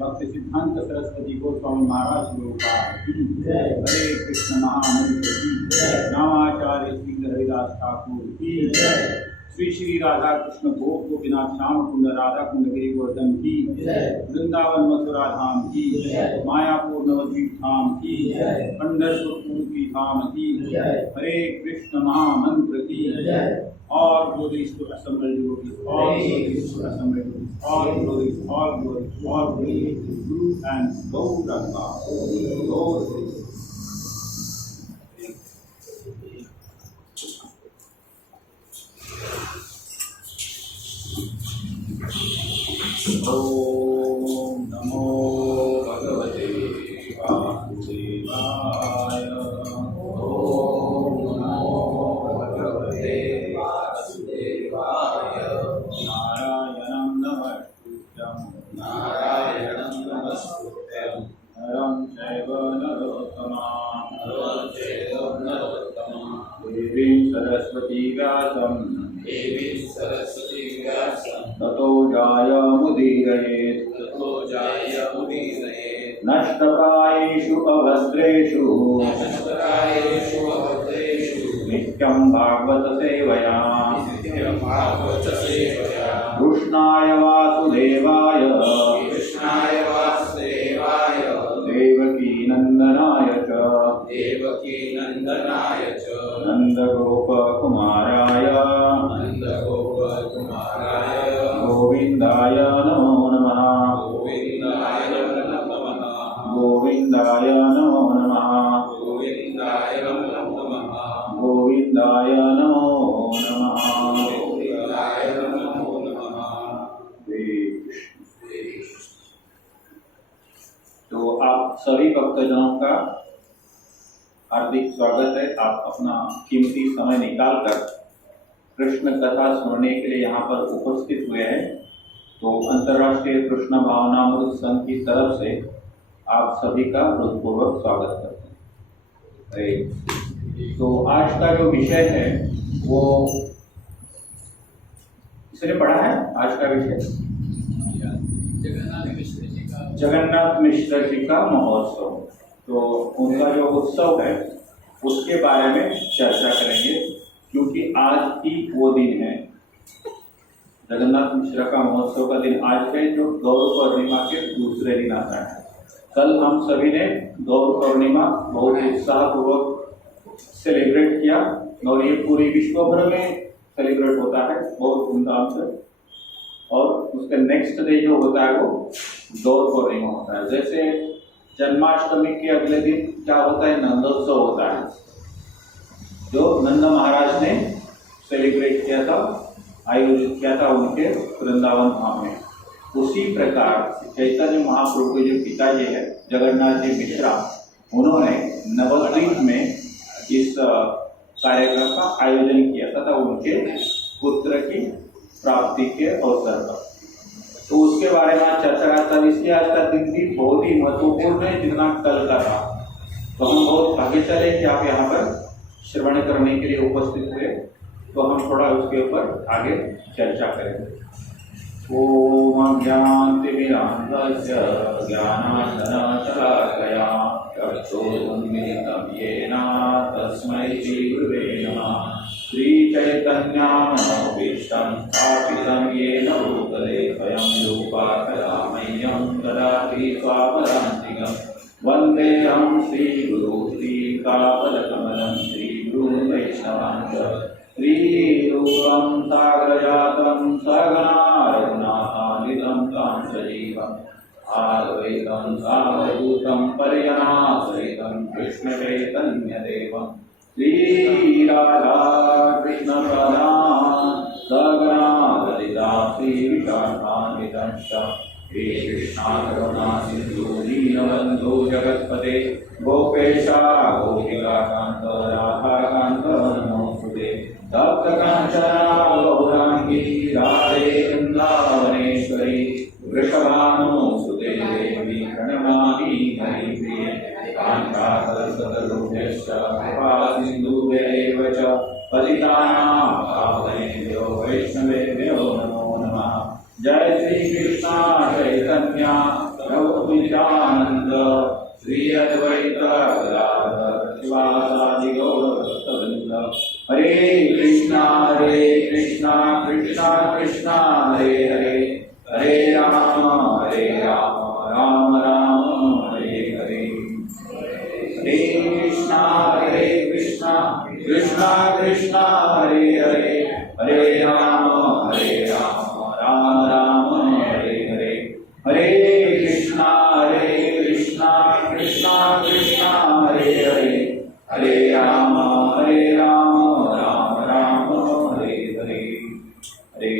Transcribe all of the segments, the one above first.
भक्ति सिद्धांत सरस्वती गोस्वामी महाराज हरे कृष्ण महामंत्र की नामाचार्य श्री हरिदास ठाकुर की श्री श्री राधा कृष्ण गोप गोपीनाथ श्याम कुंड राधा कुंड गिरी गोवर्धन की वृंदावन मथुरा धाम की मायापुर नवद्वीप धाम की पंढरपुर की धाम की हरे कृष्ण महामंत्र की all glories to assembled devotees, all glories to assembled devotees, all glories, all glories, all glories to Guru and Gauranga. Om Namo Bhagavate Vasudevaya. Om Namo Bhagavate Vasudevaya. Narayanam Namastutyam. Narayanam Namastutyam. Naram Chaiva Narottamam. Naram Chaiva Narottamam. Devim Saraswati Vyasam. Devim Saraswati Vyasam. Tato Jaya Mudirayet. Tato Jaya Mudirayet. Nashtaprayeshu avadreshu. Nashtaprayeshu avadreshu. Nityam Bhagavata Sevaya. Nityam Bhagavata Sevaya. Krishnaya Vasudevaya. Krishnaya Vasudevaya. Devaki नंदनाय च नंदगोपकुमाराय गोविंदाय नमो नमः गोविंदाय नमो नमः गोविंदाय नमो नमः। तो आप सभी भक्तजनों का हार्दिक स्वागत है। आप अपना कीमती समय निकालकर कृष्ण कथा सुनने के लिए यहाँ पर उपस्थित हुए हैं। तो अंतर्राष्ट्रीय कृष्ण भावनामृत संघ की तरफ से आप सभी का हृदयपूर्वक स्वागत करते हैं। तो आज का जो विषय है वो किसने पढ़ा है? आज का विषय जगन्नाथ मिश्र जी का महोत्सव। तो उनका जो उत्सव है उसके बारे में चर्चा करेंगे, क्योंकि आज ही वो दिन है। जगन्नाथ मिश्र का महोत्सव का दिन आज है, जो गौर पूर्णिमा के दूसरे दिन आता है। कल हम सभी ने गौर पूर्णिमा बहुत उत्साहपूर्वक सेलिब्रेट किया और ये पूरी विश्व भर में सेलिब्रेट होता है बहुत धूमधाम से। और उसके नेक्स्ट डे जो होता है वो गौर पूर्णिमा होता है। जैसे जन्माष्टमी के अगले दिन क्या होता है? नंदोत्सव होता है, जो नंद महाराज ने सेलिब्रेट किया था, आयोजित किया था उनके वृंदावन धाम में। उसी प्रकार चैतन्य महाप्रभु के जो पिताजी है जगन्नाथ जी मिश्रा, उन्होंने नवद्वीप में इस कार्यक्रम का आयोजन किया था उनके पुत्र की प्राप्ति के अवसर पर। तो उसके बारे में चर्चा करता है। इसलिए आज का दिन भी बहुत ही महत्वपूर्ण है, जितना कल का था। तो हम बहुत आगे चले कि आप यहाँ पर श्रवण करने के लिए उपस्थित हुए, तो हम थोड़ा उसके ऊपर आगे चर्चा करेंगे। ओम ज्ञानतिमिरान्धस्य ज्ञानाञ्जनशलाकया चक्षुरुन्मिलितं येन तस्मै श्रीगुरुवे नमः। श्रीचैतन्यमनोभीष्टं स्थापितं येन भूतले स्वयं रूपाकरामह्यं ददाति स्वापदान्तिकं। वन्देऽहं श्रीगुरु श्रीकापदकमलं श्रीगुरुं वैष्णवांश श्रीरूपं सागरजातं सहगना रघुनाथान्वितं तं सजीवम् आद्वैतं सावधूतं परिजनासहितं कृष्णचैतन्यदेवं श्रीराधा कृष्णप्रधान सहगना ललिता श्रीविशाखान्वितं च श्रीकृष्णा करुणा सिन्धु दीनबन्धु जगत्पते गोपेशा गोपिकान्त राधाकान्त नमोस्तुते। तप्तकाञ्चना गौराङ्गी राधे वृन्दावनेश्वरी वृषभानुसुते देवी प्रणमामि हरिप्रिये। कान्ताकल्पतरुभ्यश्च कृपासिन्धुभ्यैव च पतितानां पावनेभ्यो वैष्णवेभ्यो नमो नमः। जय श्री कृष्ण चैतन्य प्रभु नित्यानंद श्री अद्वैत गदाधर शिवासादि गौर भक्तवृंद। हरे कृष्णा कृष्णा कृष्णा हरे हरे, हरे राम राम राम हरे हरे। हरे कृष्णा कृष्णा कृष्णा हरे हरे, हरे राम राम राम हरे हरे। हरे कृष्णा कृष्णा कृष्णा हरे हरे, हरे राम राम राम हरे हरे। हरे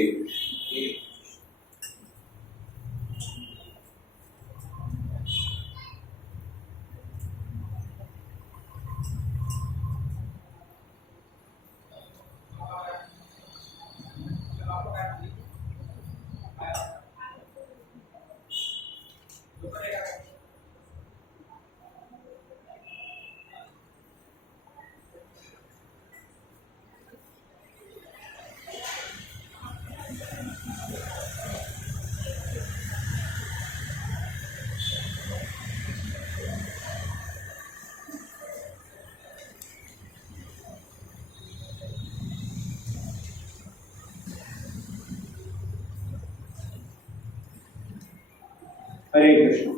हरे कृष्ण।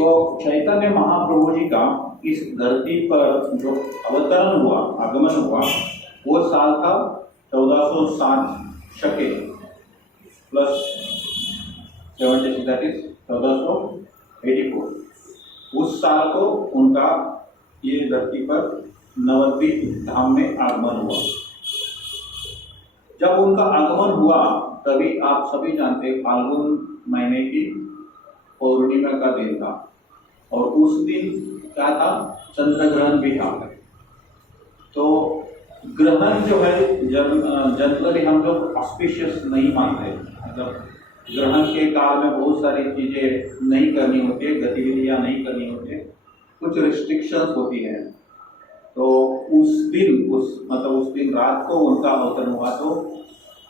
तो चैतन्य महाप्रभु जी का इस धरती पर जो अवतरण हुआ, आगमन हुआ, वो साल था 1460 शके प्लस 76, दैट इज 1484। उस साल को उनका ये धरती पर नवद्वीप धाम में आगमन हुआ। जब उनका आगमन हुआ तभी आप सभी जानते हैं फाल्गुन महीने की पौर्णिमा का दिन था, और उस दिन क्या था, चंद्र ग्रहण भी था। तो ग्रहण जो है जनरली हम लोग ऑस्पिशियस नहीं मानते, मतलब ग्रहण के काल में बहुत सारी चीजें नहीं करनी होती है, गतिविधियां नहीं करनी होती है, कुछ रिस्ट्रिक्शंस होती है। तो उस दिन रात को उनका अवतरण हुआ। तो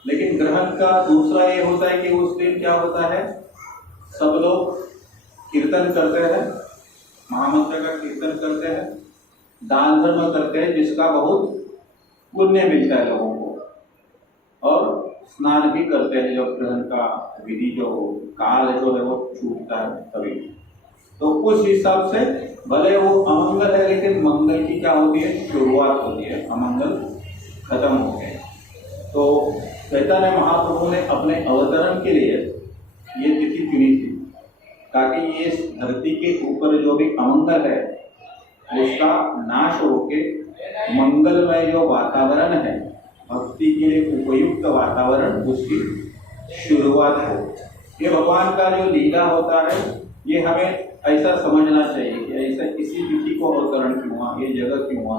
लेकिन ग्रहण का दूसरा ये होता है कि उस दिन क्या होता है, सब लोग कीर्तन करते हैं, महामंत्र का कीर्तन करते हैं, दान धर्म करते हैं, जिसका बहुत पुण्य मिलता है लोगों को, और स्नान भी करते हैं जब ग्रहण का विधि जो काल जो है वो छूटता है तभी। तो उस हिसाब से भले वो अमंगल है, लेकिन मंगल की क्या होती है, शुरुआत होती है, अमंगल खत्म होते हैं। तो चैतन्य महाप्रभु ने अपने अवतरण के लिए ये तिथि चुनी थी, ताकि ये धरती के ऊपर जो भी अमंगल है उसका नाश होके मंगलमय जो वातावरण है, भक्ति के लिए उपयुक्त वातावरण, उसकी शुरुआत हो। ये भगवान का जो लीला होता है, ये हमें ऐसा समझना चाहिए कि ऐसा इसी तिथि को अवतरण क्यों हुआ, ये जगह क्यों हुआ।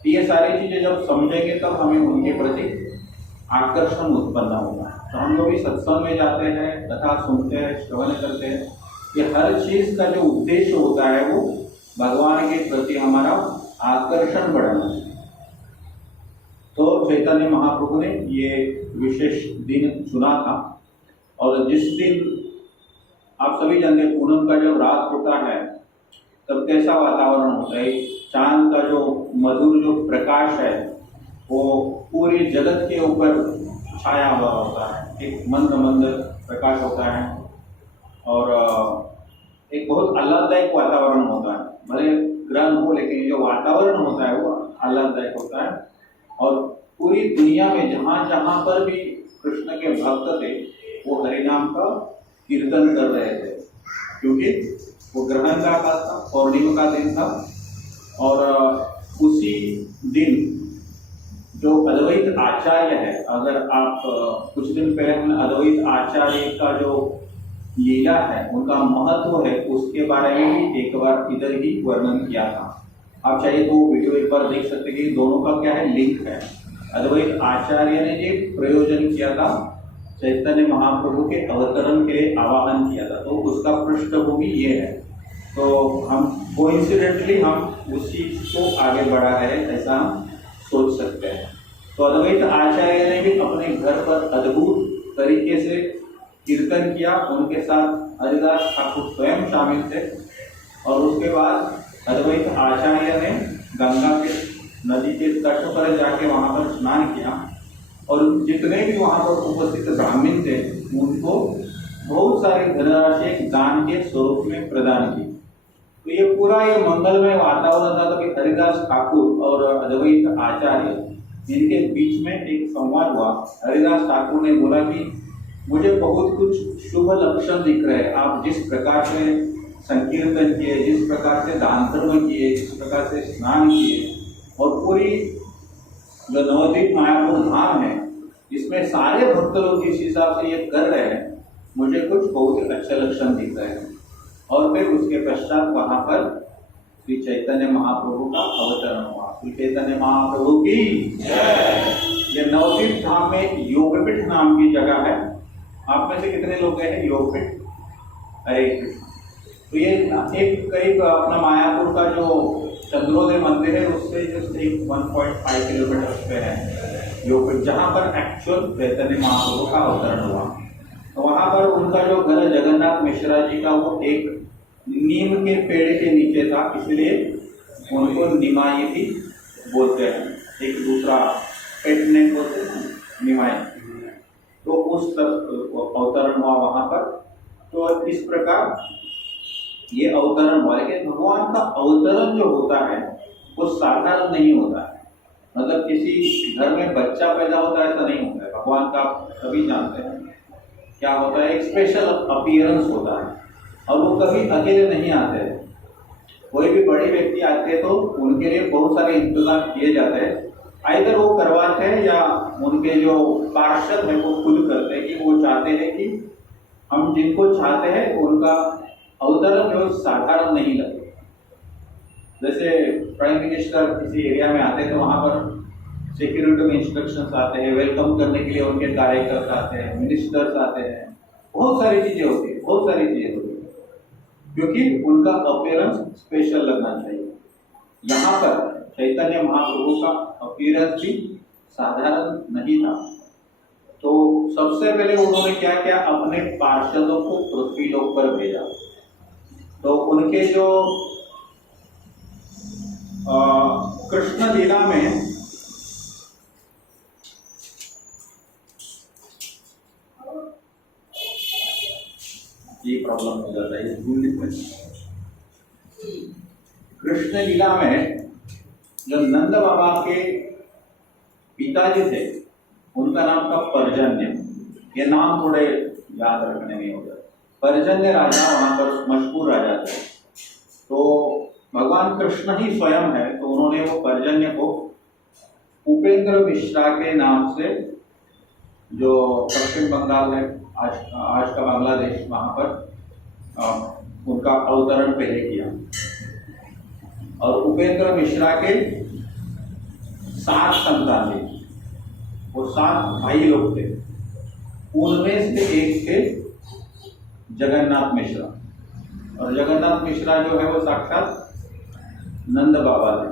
ये सारी चीजें जब समझेंगे तब हमें उनके प्रति आकर्षण उत्पन्न होगा। तो हम लोग भी सत्संग में जाते हैं, कथा सुनते हैं, श्रवण करते हैं, ये हर चीज का जो उद्देश्य होता है वो भगवान के प्रति हमारा आकर्षण बढ़ाना है। तो चैतन्य महाप्रभु ने ये विशेष दिन चुना था, और जिस दिन आप सभी जानते हैं पूनम का जब रात होता है तब कैसा वातावरण होता है, चांद का जो मधुर जो प्रकाश है वो पूरी जगत के ऊपर छाया हुआ होता है, एक मंद मंद प्रकाश होता है, और एक बहुत आह्लाददायक वातावरण होता है। भले ग्रहण हो, लेकिन जो वातावरण होता है वो आह्लाददायक होता है। और पूरी दुनिया में जहाँ जहाँ पर भी कृष्ण के भक्त थे वो हरिनाम का कीर्तन कर रहे थे, क्योंकि वो ग्रहण का काल था, पौर्णिमा का दिन था। और उसी दिन जो अद्वैत आचार्य है, अगर आप कुछ दिन पहले हमने अद्वैत आचार्य का जो लीला है, उनका महत्व है, उसके बारे में भी एक बार इधर ही वर्णन किया था। आप चाहे तो वीडियो एक बार देख सकते हैं कि दोनों का क्या है, लिंक है। अद्वैत आचार्य ने ये प्रयोजन किया था, चैतन्य महाप्रभु के अवतरण के लिए आवाहन किया था, तो उसका पृष्ठभूमि ये है। तो हम कोइंसिडेंटली हम उसी को आगे बढ़ा है ऐसा हम सोच सकते हैं। तो अद्वैत आचार्य ने भी अपने घर पर अद्भुत तरीके से कीर्तन किया, उनके साथ हरिदास ठाकुर स्वयं शामिल थे। और उसके बाद अद्वैत आचार्य ने गंगा के नदी के तट पर जाके वहां पर स्नान किया, और जितने भी वहां पर उपस्थित ब्राह्मण थे उनको बहुत सारी धनराशि दान के स्वरूप में प्रदान की। तो ये पूरा ये मंगलमय वातावरण था। तभी हरिदास ठाकुर और अद्वैत आचार्य इनके बीच में एक संवाद हुआ। हरिदास ठाकुर ने बोला कि मुझे बहुत कुछ शुभ लक्षण दिख रहे हैं, आप जिस प्रकार से संकीर्तन किए, जिस प्रकार से दान धर्म किए, जिस प्रकार से स्नान किए, और पूरी जो नवद्वीप मायापुर धाम है इसमें सारे भक्त लोग जिस हिसाब से ये कर रहे हैं, मुझे कुछ बहुत ही अच्छे लक्षण दिख रहे हैं। और फिर उसके पश्चात वहां पर श्री चैतन्य महाप्रभु का अवतरण हुआ। श्री चैतन्य महाप्रभु की ये नवद्वीप धाम में योगपीठ नाम की जगह है। आप में से कितने लोग गए हैं योगपीठ? हरे कृष्ण। तो ये एक करीब अपना मायापुर का जो चंद्रोदय मंदिर है उससे जस्ट 1.5 किलोमीटर पे है योगपीठ, जहाँ पर एक्चुअल चैतन्य महाप्रभु का अवतरण हुआ। तो वहां पर उनका जो घर है जगन्नाथ मिश्रा जी का, वो एक नीम के पेड़ के नीचे था, इसलिए उनको निमाई भी बोलते हैं। एक दूसरा पेट नेम बोलते हैं निमाई। तो उस तरफ अवतरण हुआ वहां पर। तो इस प्रकार ये अवतरण हुआ। लेकिन भगवान का अवतरण जो होता है वो साधारण नहीं होता है। मतलब किसी घर में बच्चा पैदा होता है ऐसा नहीं होता है। भगवान का सभी जानते हैं क्या होता है, एक स्पेशल अपीयरेंस होता है और वो कभी अकेले नहीं आते हैं। कोई भी बड़े व्यक्ति आते हैं तो उनके लिए बहुत सारे इंतजाम किए जाते हैं। आइदर वो करवाते हैं या उनके जो पार्षद है वो खुद करते हैं कि वो चाहते हैं कि हम जिनको चाहते हैं उनका अवतरण जो साधारण नहीं लगे। जैसे प्राइम मिनिस्टर किसी एरिया में आते हैं तो वहाँ पर सिक्योरिटी में इंस्ट्रक्शंस आते हैं, वेलकम करने के लिए उनके कार्यकर्ता आते हैं, मिनिस्टर्स आते हैं, बहुत सारी चीजें होती है, बहुत सारी चीजें होती है, क्योंकि उनका अपीयरेंस स्पेशल लगना चाहिए। यहाँ पर चैतन्य महाप्रभु का अपीयरेंस भी साधारण नहीं था। तो सबसे पहले उन्होंने क्या किया, अपने पार्षदों को पृथ्वी लोक पर भेजा। तो उनके जो कृष्ण लीला में ये प्रॉब्लम हो जाता है कृष्ण लीला में जब नंद बाबा के पिताजी थे उनका नाम था पर्जन्य। ये नाम थोड़े याद रखने में होगा। पर्जन्य राजा वहां पर मशहूर राजा थे। तो भगवान कृष्ण ही स्वयं है, तो उन्होंने वो पर्जन्य को उपेंद्र मिश्रा के नाम से, जो पश्चिम बंगाल है आज का बांग्लादेश, वहां पर उनका अवतरण पहले किया। और उपेंद्र मिश्रा के 7 संतान थे, वो 7 भाई लोग थे। उनमें से एक थे जगन्नाथ मिश्रा, और जगन्नाथ मिश्रा जो है वो साक्षात नंद बाबा थे।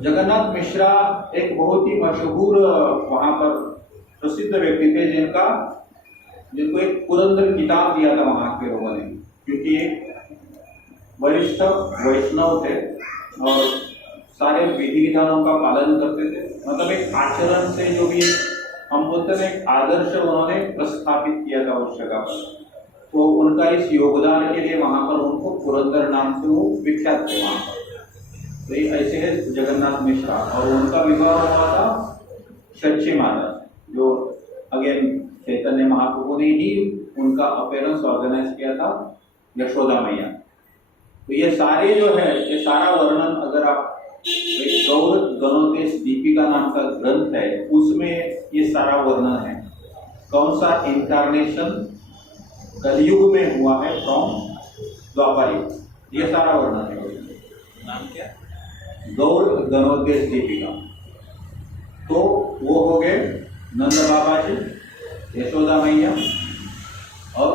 जगन्नाथ मिश्रा एक बहुत ही मशहूर वहां पर प्रसिद्ध व्यक्ति थे, जिनको एक पुरंदर किताब दिया था वहां के लोगों ने, क्योंकि एक वरिष्ठ वैष्णव थे और सारे विधि विधानों का पालन करते थे। मतलब एक आचरण से जो भी हम बोलते हैं एक आदर्श उन्होंने प्रस्थापित किया था उस जगह पर। तो उनका इस योगदान के लिए वहां पर उनको पुरंदर नाम से वो विख्यात थे वहां पर। तो ये ऐसे है जगन्नाथ मिश्रा, और उनका विवाह हुआ था सच्ची माता, जो अगेन चैतन्य महाप्रभु ने ही उनका अपीयरेंस ऑर्गेनाइज किया था, यशोदा मैया। तो ये सारे जो है, ये सारा वर्णन अगर आप एक गौर गणोदेश दीपिका नाम का ग्रंथ है उसमें ये सारा वर्णन है। कौन सा इनकारनेशन कलयुग में हुआ है फ्रॉम द्वापर युग, ये सारा वर्णन है। नाम क्या? गौर गणोदेश दीपिका। तो वो हो गए नंद बाबा जी, यशोदा मैया और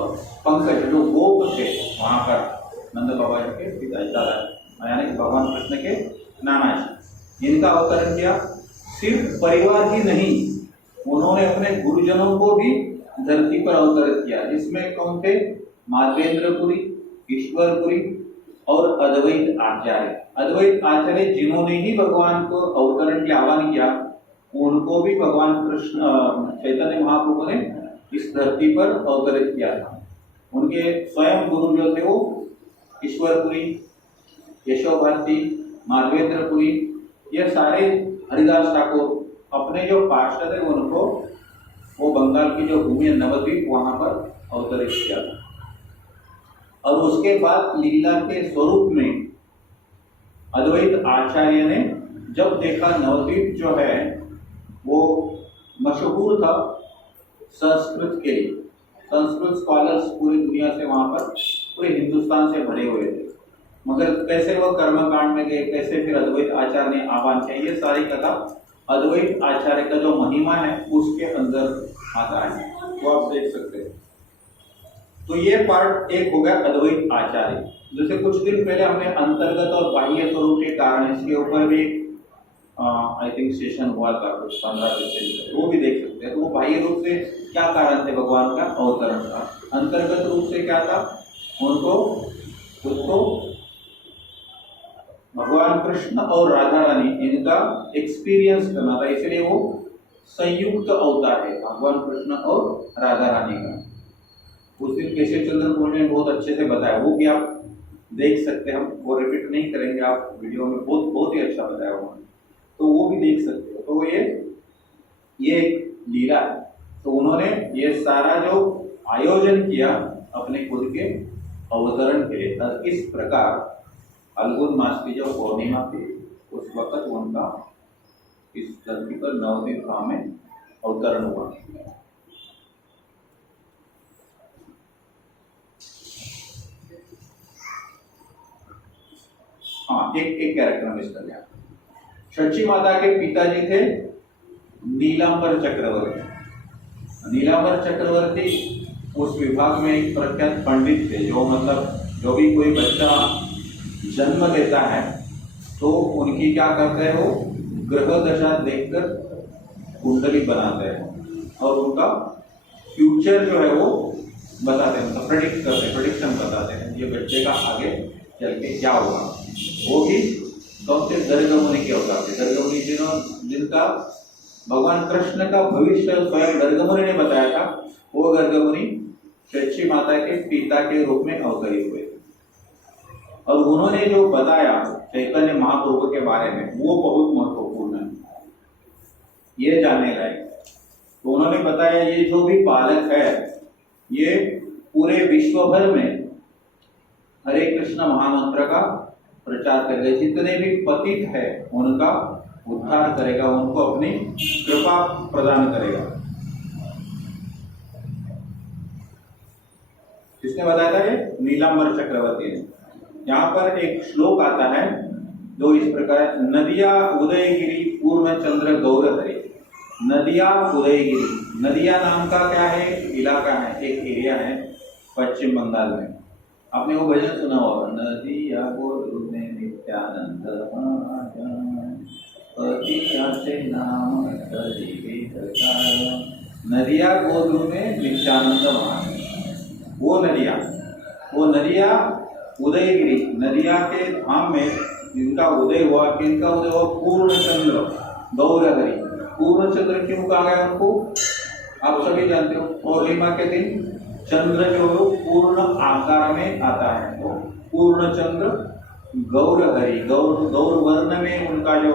पंकज जो गोप थे वहां पर, नंद बाबा जी के पिता यानी भगवान कृष्ण के नाना जी। इनका अवतरण किया। सिर्फ परिवार ही नहीं, उन्होंने अपने गुरुजनों को भी धरती पर अवतरित किया, जिसमें कौन थे? माधवेंद्रपुरी, ईश्वरपुरी और अद्वैत आचार्य। अद्वैत आचार्य जिन्होंने ही भगवान को अवतरण के आह्वान किया, उनको भी भगवान कृष्ण चैतन्य महाप्रभु ने इस धरती पर अवतरित किया था। उनके स्वयं गुरु जो थे वो ईश्वरपुरी, केशव भारती, माधवेंद्रपुरी, ये सारे हरिदास ठाकुर अपने जो पार्षद है उनको वो बंगाल की जो भूमि नवद्वीप वहां पर अवतरित किया था। और उसके बाद लीला के स्वरूप में अद्वैत आचार्य ने जब देखा नवद्वीप जो है वो मशहूर था संस्कृत के लिए, संस्कृत स्कॉलर्स पूरी दुनिया से वहां पर पूरे हिंदुस्तान से भरे हुए थे, मगर कैसे वो कर्मकांड में गए, कैसे फिर अद्वैत आचार्य ने आह्वान किया, ये सारी कथा अद्वैत आचार्य का जो महिमा है उसके अंदर आता है, वो आप देख सकते हैं। तो ये पार्ट एक हो गया अद्वैत आचार्य। जैसे कुछ दिन पहले हमने अंतर्गत और बाह्य स्वरूप के कारण, इसके ऊपर भी आई थिंक सेशन हुआ था कुछ 15 दिन पहले, वो भी देख सकते हैं। तो वो बाह्य रूप से क्या कारण थे भगवान का अवतरण का, अंतर्गत रूप से क्या था, उसको भगवान कृष्ण और राधा रानी इनका एक्सपीरियंस करना था, इसलिए वो संयुक्त अवतार है भगवान कृष्ण और राधा रानी का। उस दिन केशव चंद्र प्रभु ने बहुत अच्छे से बताया, वो भी आप देख सकते हैं। हम वो रिपीट नहीं करेंगे, आप वीडियो में बहुत ही अच्छा बताया उन्होंने, तो वो भी देख सकते हो। तो ये एक लीला है। तो उन्होंने ये सारा जो आयोजन किया अपने खुद के अवतरण के लिए। और इस प्रकार फाल्गुन मास की जो पूर्णिमा थी उस वक्त उनका इस धरती पर नवदीप धाम में अवतरण हुआ। हाँ, एक कैरेक्टर मिस कर गया। शची माता के पिताजी थे नीलांबर चक्रवर्ती। नीलांबर चक्रवर्ती उस विभाग में एक प्रख्यात पंडित थे, जो मतलब जो भी कोई बच्चा जन्म लेता है तो उनकी क्या करते हैं, वो ग्रह दशा देखकर कुंडली बनाते हैं और उनका फ्यूचर जो है वो बताते हैं, मतलब प्रेडिक्शन बताते हैं ये बच्चे का आगे चल के क्या होगा। वो भी कौन से गर्गमुनि के अवतार थे। गर्गमुनि जिनका भगवान कृष्ण का भविष्य स्वयं गर्गमुनि ने बताया था, वो गर्गमुनि शची माता के पिता के रूप में अवतरित हुए। और उन्होंने जो बताया चैतन्य महाप्रभु के बारे में वो बहुत महत्वपूर्ण है, ये जानने लायक। तो उन्होंने बताया ये जो भी बालक है ये पूरे विश्व भर में हरे कृष्ण महामंत्र का प्रचार करेगा, जितने भी पतित है उनका उद्धार करेगा, उनको अपनी कृपा प्रदान करेगा। किसने बताया था? ये नीलांबर चक्रवर्ती ने। यहाँ पर एक श्लोक आता है जो इस प्रकार, नदिया उदयगिरी पूर्णचंद्र गौरहरि। नदिया उदयगिरी, नदिया नाम का क्या है, इलाका है, एक एरिया है पश्चिम बंगाल में। आपने वो भजन सुना होगा, नदिया गोरु में नित्यानंद नाम। नदिया गोरु में नित्यानंद महान। वो नदिया उदयगिरी, नदिया के धाम में जिनका उदय हुआ, किनका उदय हुआ, पूर्णचंद्र गौरहरि। पूर्णचंद्र क्यों कहा गया उनको, आप सभी जानते हो। पूर्णिमा के दिन चंद्र जो पूर्ण आकार में आता है, तो पूर्णचंद्र गौरहरि, गौर वर्ण में उनका जो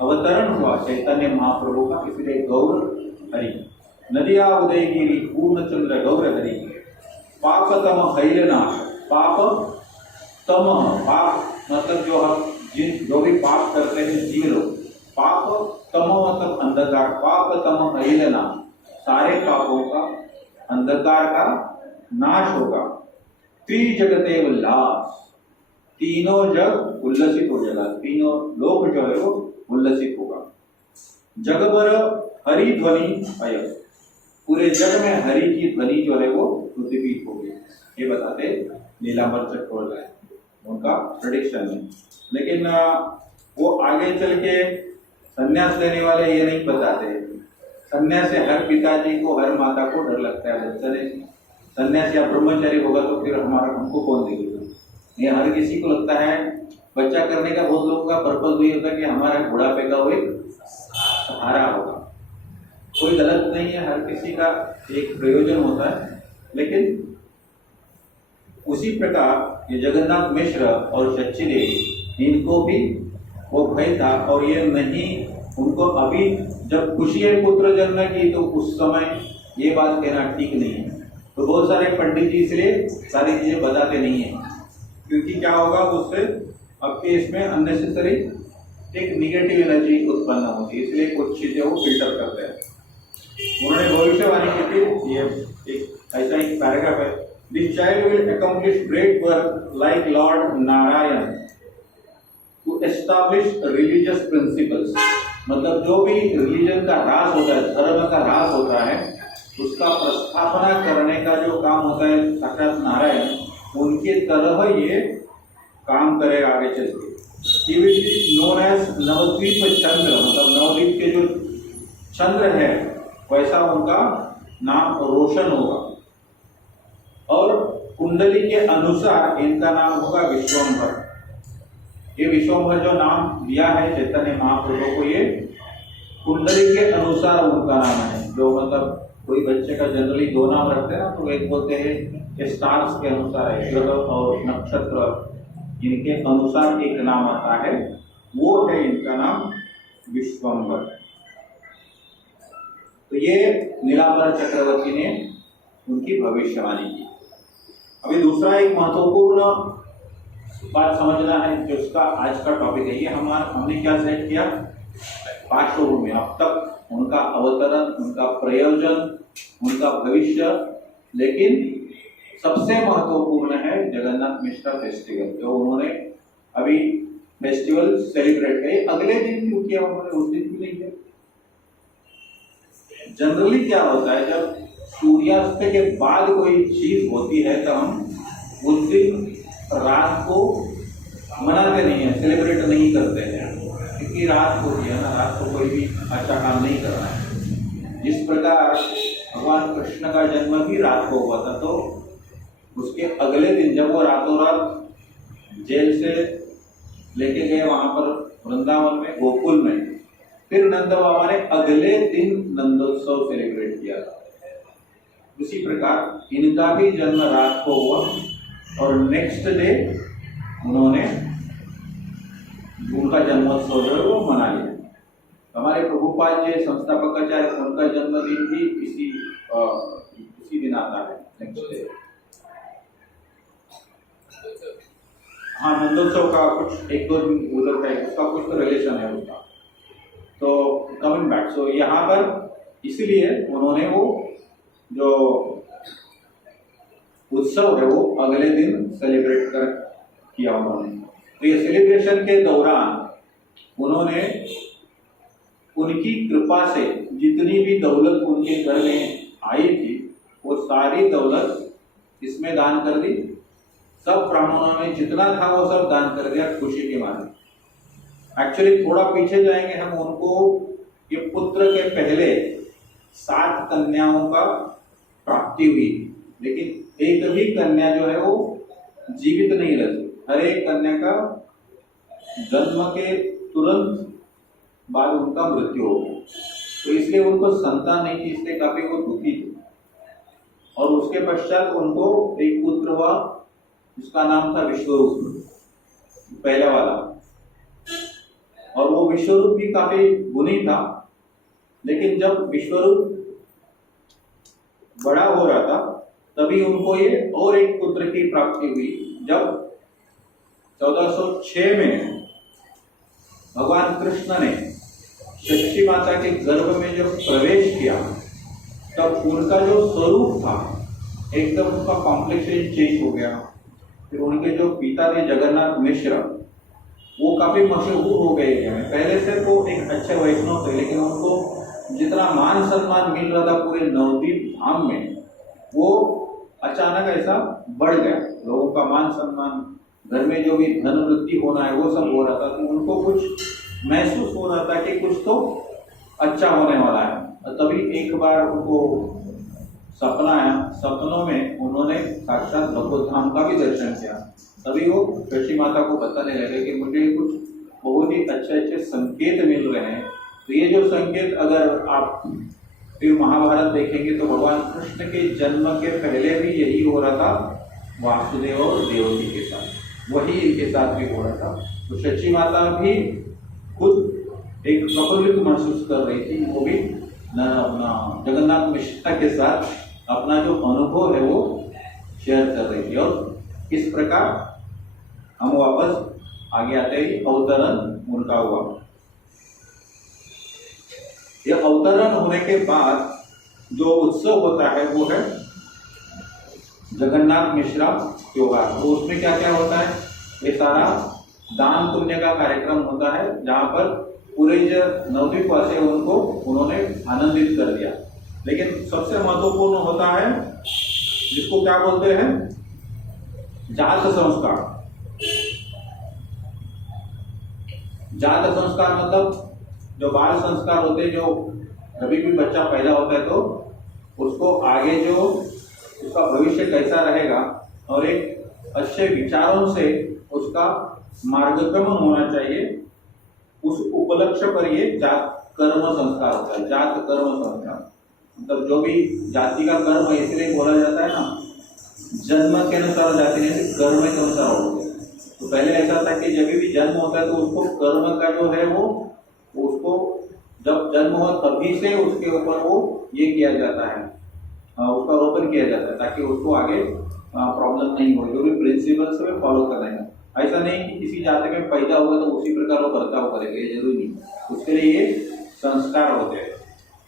अवतरण हुआ चैतन्य महाप्रभु का, इसलिए गौरहरि। नदिया उदयगिरी पूर्णचंद्र गौरहरि। पापतम हैलनाश, पाप मतलब जो भी पाप करते हैं जीव लोग, पाप तम मतलब अंधकार, पाप तम हैलना, सारे पापों का अंधकार का नाश होगा। त्रिजगते उल्लास, तीनों जग उल्लसित हो जाएगा, तीनों लोक जो है वो उल्लसित होगा। जगभर हरि ध्वनि अय, पूरे जग में हरि की ध्वनि जो है वो उद्दीपित होगी। ये बताते नीलांबर चक्रवर्ती, उनका प्रेडिक्शन है। लेकिन वो आगे चल के संन्यास लेने वाले ये नहीं बताते। संन्यास से हर पिताजी को, हर माता को डर लगता है, बच्चा ने संन्यास या ब्रह्मचारी होगा तो फिर हमको कौन देगा। ये हर किसी को लगता है, बच्चा करने का बहुत लोगों का पर्पज वही होता है कि हमारा बुढ़ापे का वो सहारा होगा। कोई गलत नहीं है, हर किसी का एक प्रयोजन होता है। लेकिन उसी प्रकार ये जगन्नाथ मिश्र और शची देवी, इनको भी वो भय था। और ये नहीं, उनको अभी जब खुशी है पुत्र जन्म की, तो उस समय ये बात कहना ठीक नहीं है। तो बहुत सारे पंडित जी इसलिए सारी चीजें बताते नहीं है, क्योंकि क्या होगा उससे आपके इसमें अननेसेसरी एक निगेटिव एनर्जी उत्पन्न होती है, इसलिए कुछ चीजें वो फिल्टर करते हैं। उन्होंने भविष्यवाणी की थी, ये एक ऐसा एक पैराग्राफ है, this child will accomplish great work like Lord Narayan to establish religious principles. मतलब जो भी रिलीजन का ह्रास होता है, धर्म का ह्रास होता है, उसका प्रस्थापना करने का जो काम होता है साक्षात नारायण, उनके तरह ये काम करेगा आगे चल के। He will be known as Nabadwip चंद्र, मतलब नवद्वीप के जो चंद्र है वैसा उनका नाम रोशन होगा। और कुंडली के अनुसार इनका नाम होगा विश्वम्भर। ये विश्वम्भर जो नाम दिया है चैतन्य महाप्रभु को, ये कुंडली के अनुसार उनका नाम है, जो मतलब कोई बच्चे का जनरली दो नाम रखते हैं ना, तो एक बोलते हैं स्टार्स के अनुसार है, ग्रह और नक्षत्र इनके अनुसार एक नाम आता है, वो है इनका नाम विश्वम्भर। तो ये नीलांबर चक्रवर्ती ने उनकी भविष्यवाणी की। अभी दूसरा एक महत्वपूर्ण बात समझना है, जो उसका आज का टॉपिक है, ये हमने क्या सेट किया पार्श्वभूमि, अब तक उनका अवतरण, उनका प्रयोजन, उनका भविष्य, लेकिन सबसे महत्वपूर्ण है जगन्नाथ मिश्रा फेस्टिवल, जो उन्होंने अभी फेस्टिवल सेलिब्रेट किया। अगले दिन क्यों किया उन्होंने, उस दिन क्यों नहीं किया? जनरली क्या होता है, जब सूर्यास्त के बाद कोई चीज होती है तो हम उस दिन रात को मनाते नहीं है, सेलिब्रेट नहीं करते हैं, क्योंकि रात होती है ना, रात को कोई भी अच्छा काम नहीं करना है। जिस प्रकार भगवान कृष्ण का जन्म भी रात को हुआ था, तो उसके अगले दिन जब वो रातों रात जेल से लेके गए वहां पर वृंदावन में, गोकुल में, फिर नंद बाबा ने अगले दिन नंदोत्सव सेलिब्रेट किया था। उसी प्रकार इनका भी जन्म रात को हुआ और नेक्स्ट डे उन्होंने उनका जन्मोत्सव जो है वो मना लिया। हमारे प्रभुपाद जी संस्थापकाचार्य, उनका जन्मदिन भी इसी दिन आता है, नेक्स्ट डे। हाँ, नंदोत्सव का कुछ एक दो दिन उधर है, उसका कुछ तो रिलेशन है उसका। तो कमिंग बैक, सो यहाँ पर इसलिए उन्होंने वो जो उत्सव है वो अगले दिन सेलिब्रेट किया उन्होंने। तो ये सेलिब्रेशन के दौरान उन्होंने उनकी कृपा से जितनी भी दौलत उनके घर में आई थी, वो सारी दौलत इसमें दान कर दी। सब ब्राह्मणों में जितना था वो सब दान कर दिया खुशी के मारे। एक्चुअली थोड़ा पीछे जाएंगे हम, उनको ये पुत्र के पहले 7 कन्याओं का प्राप्ति हुई, लेकिन एक भी कन्या जो है वो जीवित नहीं रही। हर एक कन्या का जन्म के तुरंत बाद उनका मृत्यु हो गया, तो इसलिए उनको संतान नहीं थी, इसलिए काफी वो दुखी थे। और उसके पश्चात उनको एक पुत्र हुआ, उसका नाम था विश्वरूप, पहला वाला। और वो विश्वरूप भी काफी गुणी था, लेकिन जब विश्वरूप बड़ा हो रहा था तभी उनको ये और एक पुत्र की प्राप्ति हुई। जब 1406 में भगवान कृष्ण ने शची माता के गर्भ में जब प्रवेश किया, तब उनका जो स्वरूप था एकदम उनका कॉम्प्लेक्शन चेंज हो गया। फिर उनके जो पिता थे जगन्नाथ मिश्र, वो काफी मशहूर हो गए हैं। पहले से तो एक अच्छे वैष्णव थे, लेकिन उनको जितना मान सम्मान मिल रहा था पूरे नवदीप धाम में, वो अचानक ऐसा बढ़ गया। लोगों का मान सम्मान, घर में जो भी धन वृद्धि होना है वो सब हो रहा था, तो उनको कुछ महसूस हो रहा था कि कुछ तो अच्छा होने वाला है। और तभी एक बार उनको सपना आया, सपनों में उन्होंने साक्षात भगवत धाम का भी दर्शन किया। तभी वो शची माता को बताने लगे कि मुझे कुछ बहुत ही अच्छे अच्छे संकेत मिल रहे हैं। तो ये जो संकेत, अगर आप फिर महाभारत देखेंगे तो भगवान कृष्ण के जन्म के पहले भी यही हो रहा था वासुदेव और देवकी के साथ, वही इनके साथ भी हो रहा था। तो शची माता भी खुद एक प्रफुल्लित महसूस कर रही थी, वो भी जगन्नाथ मिश्रा के साथ अपना जो अनुभव है वो शेयर कर रही थी। और इस प्रकार हम वापस आगे आते ही अवतरण उनका हुआ। यह अवतरण होने के बाद जो उत्सव होता है वो है जगन्नाथ मिश्रा त्योहार। तो उसमें क्या क्या होता है, ये सारा दान पुण्य का कार्यक्रम होता है, जहाँ पर पूरे जो नवद्वीप वासी है उनको उन्होंने आनंदित कर दिया। लेकिन सबसे महत्वपूर्ण होता है जिसको क्या बोलते हैं, जात संस्कार। जात संस्कार मतलब जो बाल संस्कार होते हैं, जो कभी भी बच्चा पैदा होता है तो उसको आगे जो उसका भविष्य कैसा रहेगा और एक अच्छे विचारों से उसका मार्गक्रमण होना चाहिए, उस उपलक्ष्य पर ये जात कर्म संस्कार होता है, जात कर्म संस्कार। मतलब जो भी जाति का कर्म इसलिए बोला जाता है ना, जन्म के अनुसार जाति नहीं, कर्म के अनुसार हो गया। तो पहले ऐसा था कि जब भी जन्म होता है तो उसको कर्म का जो है वो उसको जब जन्म हो तभी से उसके ऊपर वो ये किया जाता है, उसका रोपण किया जाता है ताकि उसको आगे प्रॉब्लम नहीं हो, जो भी प्रिंसिपल्स में फॉलो करना है। ऐसा नहीं कि किसी जाति में पैदा हुआ तो उसी प्रकार वो करता हो करेगा, ये जरूरी नहीं। उसके लिए ये संस्कार होते हैं।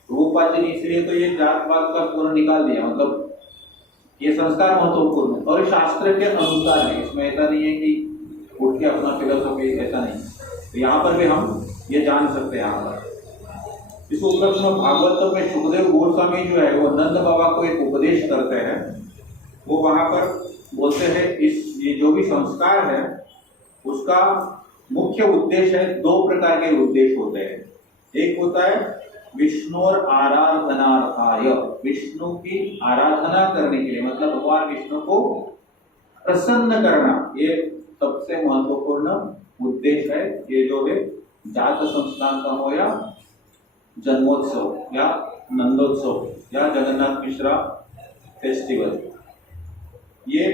रूपाचन इसलिए तो ये जात पात का पूर्ण निकाल दिया, मतलब ये संस्कार महत्वपूर्ण है और शास्त्र के अनुसार है। इसमें ऐसा नहीं है कि उठ के अपना फिलोसॉफी, ऐसा नहीं। तो यहाँ पर भी हम ये जान सकते हैं। यहाँ पर इस उपलक्ष्य में भागवत में सुखदेव गोस्वामी जो है वो नंद बाबा को एक उपदेश करते हैं। वो वहां पर बोलते हैं इस ये जो भी संस्कार है उसका मुख्य उद्देश्य है, दो प्रकार के उद्देश्य होते हैं। एक होता है विष्णु और आराधनार्थाय, विष्णु की आराधना करने के लिए, मतलब भगवान विष्णु को प्रसन्न करना, ये सबसे महत्वपूर्ण उद्देश्य है। ये जो है जात संस्थान का हो या जन्मोत्सव या नंदोत्सव या जगन्नाथ मिश्रा फेस्टिवल, ये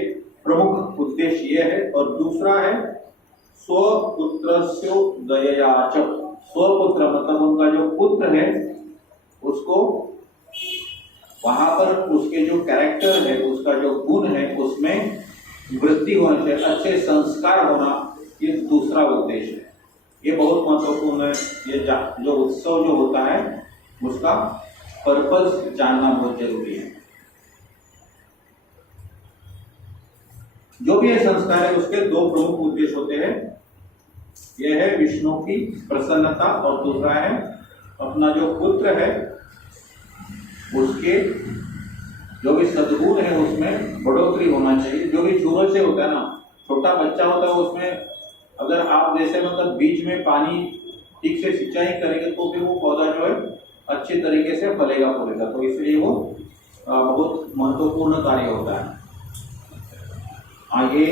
प्रमुख उद्देश्य ये है। और दूसरा है स्वपुत्रस्य दययाच, स्वपुत्र मतलब उनका जो पुत्र है उसको वहां पर उसके जो कैरेक्टर है, उसका जो गुण है उसमें वृद्धि होना चाहिए, अच्छे संस्कार होना, ये दूसरा उद्देश्य है। ये बहुत महत्वपूर्ण है। ये जो उत्सव जो होता है उसका पर्पस जानना बहुत जरूरी है। जो भी ये संस्कार है उसके दो प्रमुख उद्देश्य होते हैं। यह है विष्णु की प्रसन्नता और दूसरा है अपना जो पुत्र है उसके जो भी सद्गुण है उसमें बढ़ोतरी होना चाहिए। जो भी शुरू से होता है ना, छोटा बच्चा होता है उसमें अगर आप जैसे मतलब बीज में पानी ठीक से सिंचाई करेंगे तो फिर वो पौधा जो है अच्छे तरीके से फलेगा फूलेगा। तो इसलिए वो बहुत महत्वपूर्ण कार्य होता है। आगे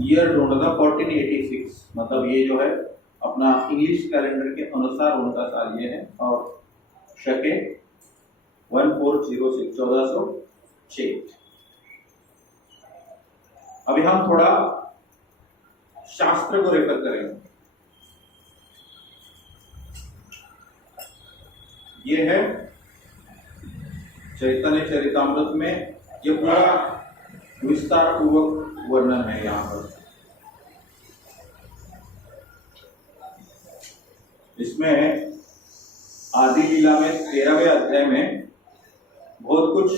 ईयर ढूंढा था 1486, मतलब ये जो है अपना इंग्लिश कैलेंडर के अनुसार उनका साल ये है और शके 1406 1406। अभी हम थोड़ा शास्त्र को रेफर करेंगे। ये है चैतन्य चरितामृत में, ये पूरा विस्तार पूर्वक वर्णन है। यहाँ पर इसमें आदि लीला में 13वें अध्याय में बहुत कुछ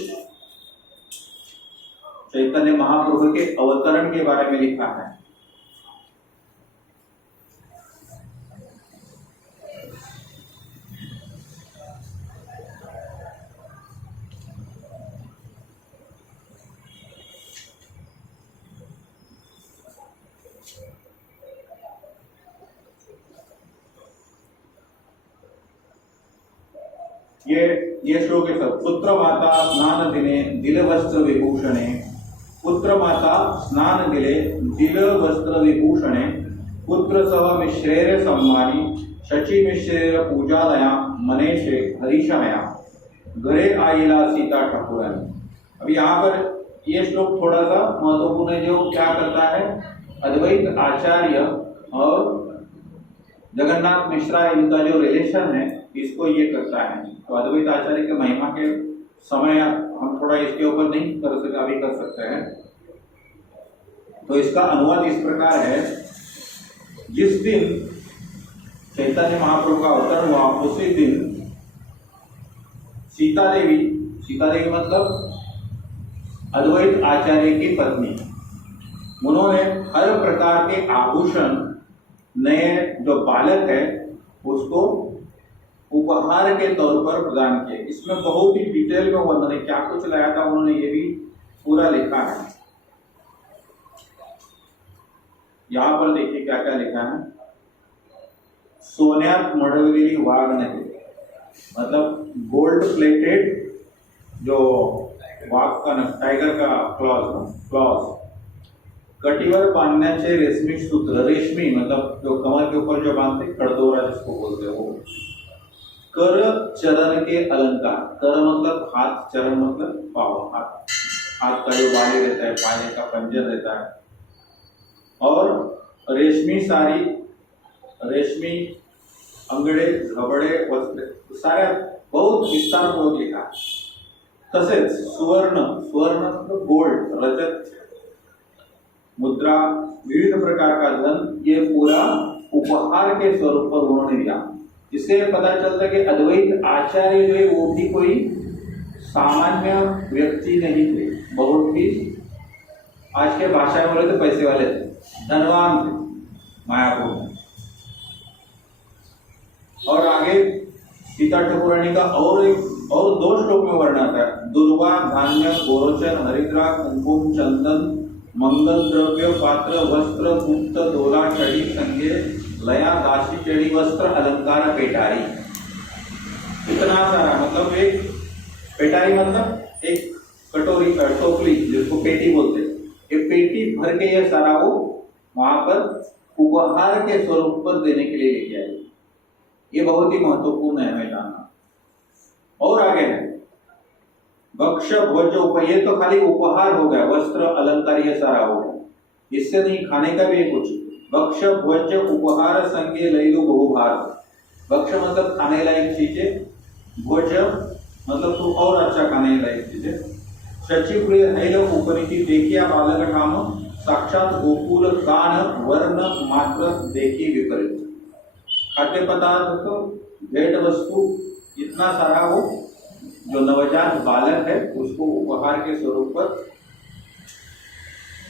चैतन्य महाप्रभु के अवतरण के बारे में लिखा है। ये श्लोक है सब। पुत्र माता स्नान दिने दिल वस्त्र विभूषणे, पुत्र माता स्नान दिले दिल वस्त्र विभूषणे, पुत्र सह मिश्रेर सम्मानी, शची मिश्रेर पूजालया, मनेशे हरीशया, घरे आईला सीता ठाकुरानी। अब यहाँ पर ये श्लोक थोड़ा सा महत्वपूर्ण है। जो क्या करता है, अद्वैत आचार्य और जगन्नाथ मिश्रा इनका जो रिलेशन है इसको ये करता है। तो अद्वैत आचार्य के महिमा के समय हम थोड़ा इसके ऊपर नहीं कर सकते, अभी कर सकते हैं। तो इसका अनुवाद इस प्रकार है, जिस दिन चैतन्य महाप्रभु का अवतरण हुआ उसी दिन सीता देवी मतलब अद्वैत आचार्य की पत्नी, उन्होंने हर प्रकार के आभूषण नए जो बालक है उसको उपहार के तौर पर प्रदान किए। इसमें बहुत ही डिटेल में वर्णन है, क्या कुछ लाया था उन्होंने ये भी पूरा लिखा है। यहाँ पर देखिए क्या क्या लिखा है। सोन्यात मढवलेली वाघ नखे, मतलब गोल्ड प्लेटेड जो वाघ का टाइगर का क्लॉज, कटिवर बांधण्याचे रेशमी सूत्र, रेशमी मतलब जो कमर के ऊपर जो बांधते खड़दोरा जिसको बोलते हो, कर चरण के अलंकार। कर मतलब हाथ, चरण मतलब पाँव, हाथ, हाथ का जो बाली रहता है, पाए का पंजर रहता है, और रेशमी साड़ी, रेशमी अंगडे, घबडे, वस्त्र, साऱ्या बहुत विस्तारपूर्वक लिखा है। तसेच सुवर्ण, सुवर्ण मतलब गोल्ड, रजत, मुद्रा, विविध प्रकार का धन, ये पूरा उपहार के स्वरूप पर उन्होंने दिया। इससे पता चलता है कि अद्वैत आचार्य जो है वो भी कोई सामान्य व्यक्ति नहीं थे, बहुत ही आज के भाषा में बोले तो पैसे वाले थे, धनवान थे मायापुर में। और आगे सीता ठाकुरानी का और 2 श्लोक में वर्णन है। दुर्वा, धान्य, गोरोचन, हरिद्रा, कुमकुम, चंदन, मंगल द्रव्य, पात्र, वस्त्र, मुक्त, दोला, छड़ी, संगे, लया, दासी, चढ़ी, वस्त्र, अलंकार, पेटारी। इतना सारा, मतलब एक पेटारी मतलब एक कटोरी, टोकरी जिसको पेटी बोलते हैं, ये पेटी भर के ये सारा वो वहां पर उपहार के स्वरूप पर देने के लिए लेके आए। ये बहुत ही महत्वपूर्ण है हमें जानना। और आगे है भक्ष भोज उपहार, ये तो खाली उपहार हो गया, वस्त्र अलंकार ये सारा हो गया, इससे नहीं, खाने का भी है कुछ। भक्ष भोज उपहार संगे लैलु बहुभार। भक्ष मतलब खाने लायक चीजें, भोज मतलब तो और अच्छा खाने लायक चीजें। शचिप्रिय हैल उपनिधि देखिया बालक ठाम, साक्षात गोकुल कान वर्ण मात्र देखी विपरीत। खाद्य पदार्थ तो भेंट वस्तु इतना सारा वो जो नवजात बालक है उसको उपहार के स्वरूप पर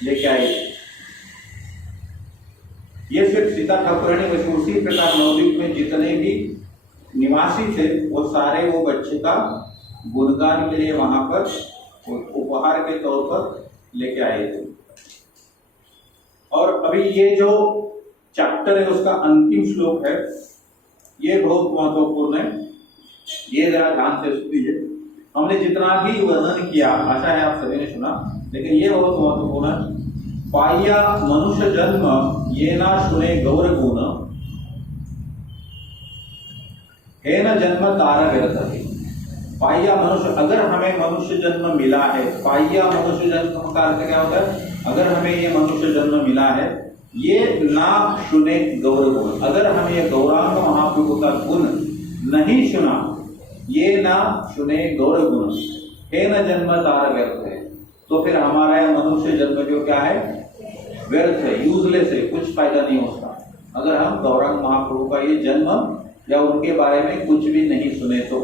लेके आए। ये सिर्फ सीता ठाकुरानी, वैसे उसी प्रकार नवद्वीप में जितने भी निवासी थे वो सारे वो बच्चे का गुणगान के लिए वहां पर उपहार के तौर पर लेके आए थे। और अभी ये जो चैप्टर है उसका अंतिम श्लोक है, ये बहुत महत्वपूर्ण है, ये जरा ध्यान से सुनिए। हमने जितना भी वर्णन किया, आशा है आप सभी ने सुना, लेकिन ये बहुत महत्वपूर्ण है। पाया मनुष्य जन्म ये ना सुने गौर गुण, हे न जन्म तारा व्यर्थ है। पाया मनुष्य, अगर हमें मनुष्य जन्म मिला है, पाया मनुष्य जन्म का अर्थ क्या होता है? अगर हमें ये मनुष्य जन्म मिला है, ये ना सुने गौर गुण, अगर हमें ये गौरांग महाप्रभु का गुण नहीं सुना, ये ना सुने गौर गुण, हे न जन्म तार व्यर्थ है, तो फिर हमारा यह मनुष्य जन्म जो क्या है, व्यर्थ है, यूजलेस है, कुछ फायदा नहीं होता। अगर हम गौरांग महाप्रभु का ये जन्म या उनके बारे में कुछ भी नहीं सुने तो।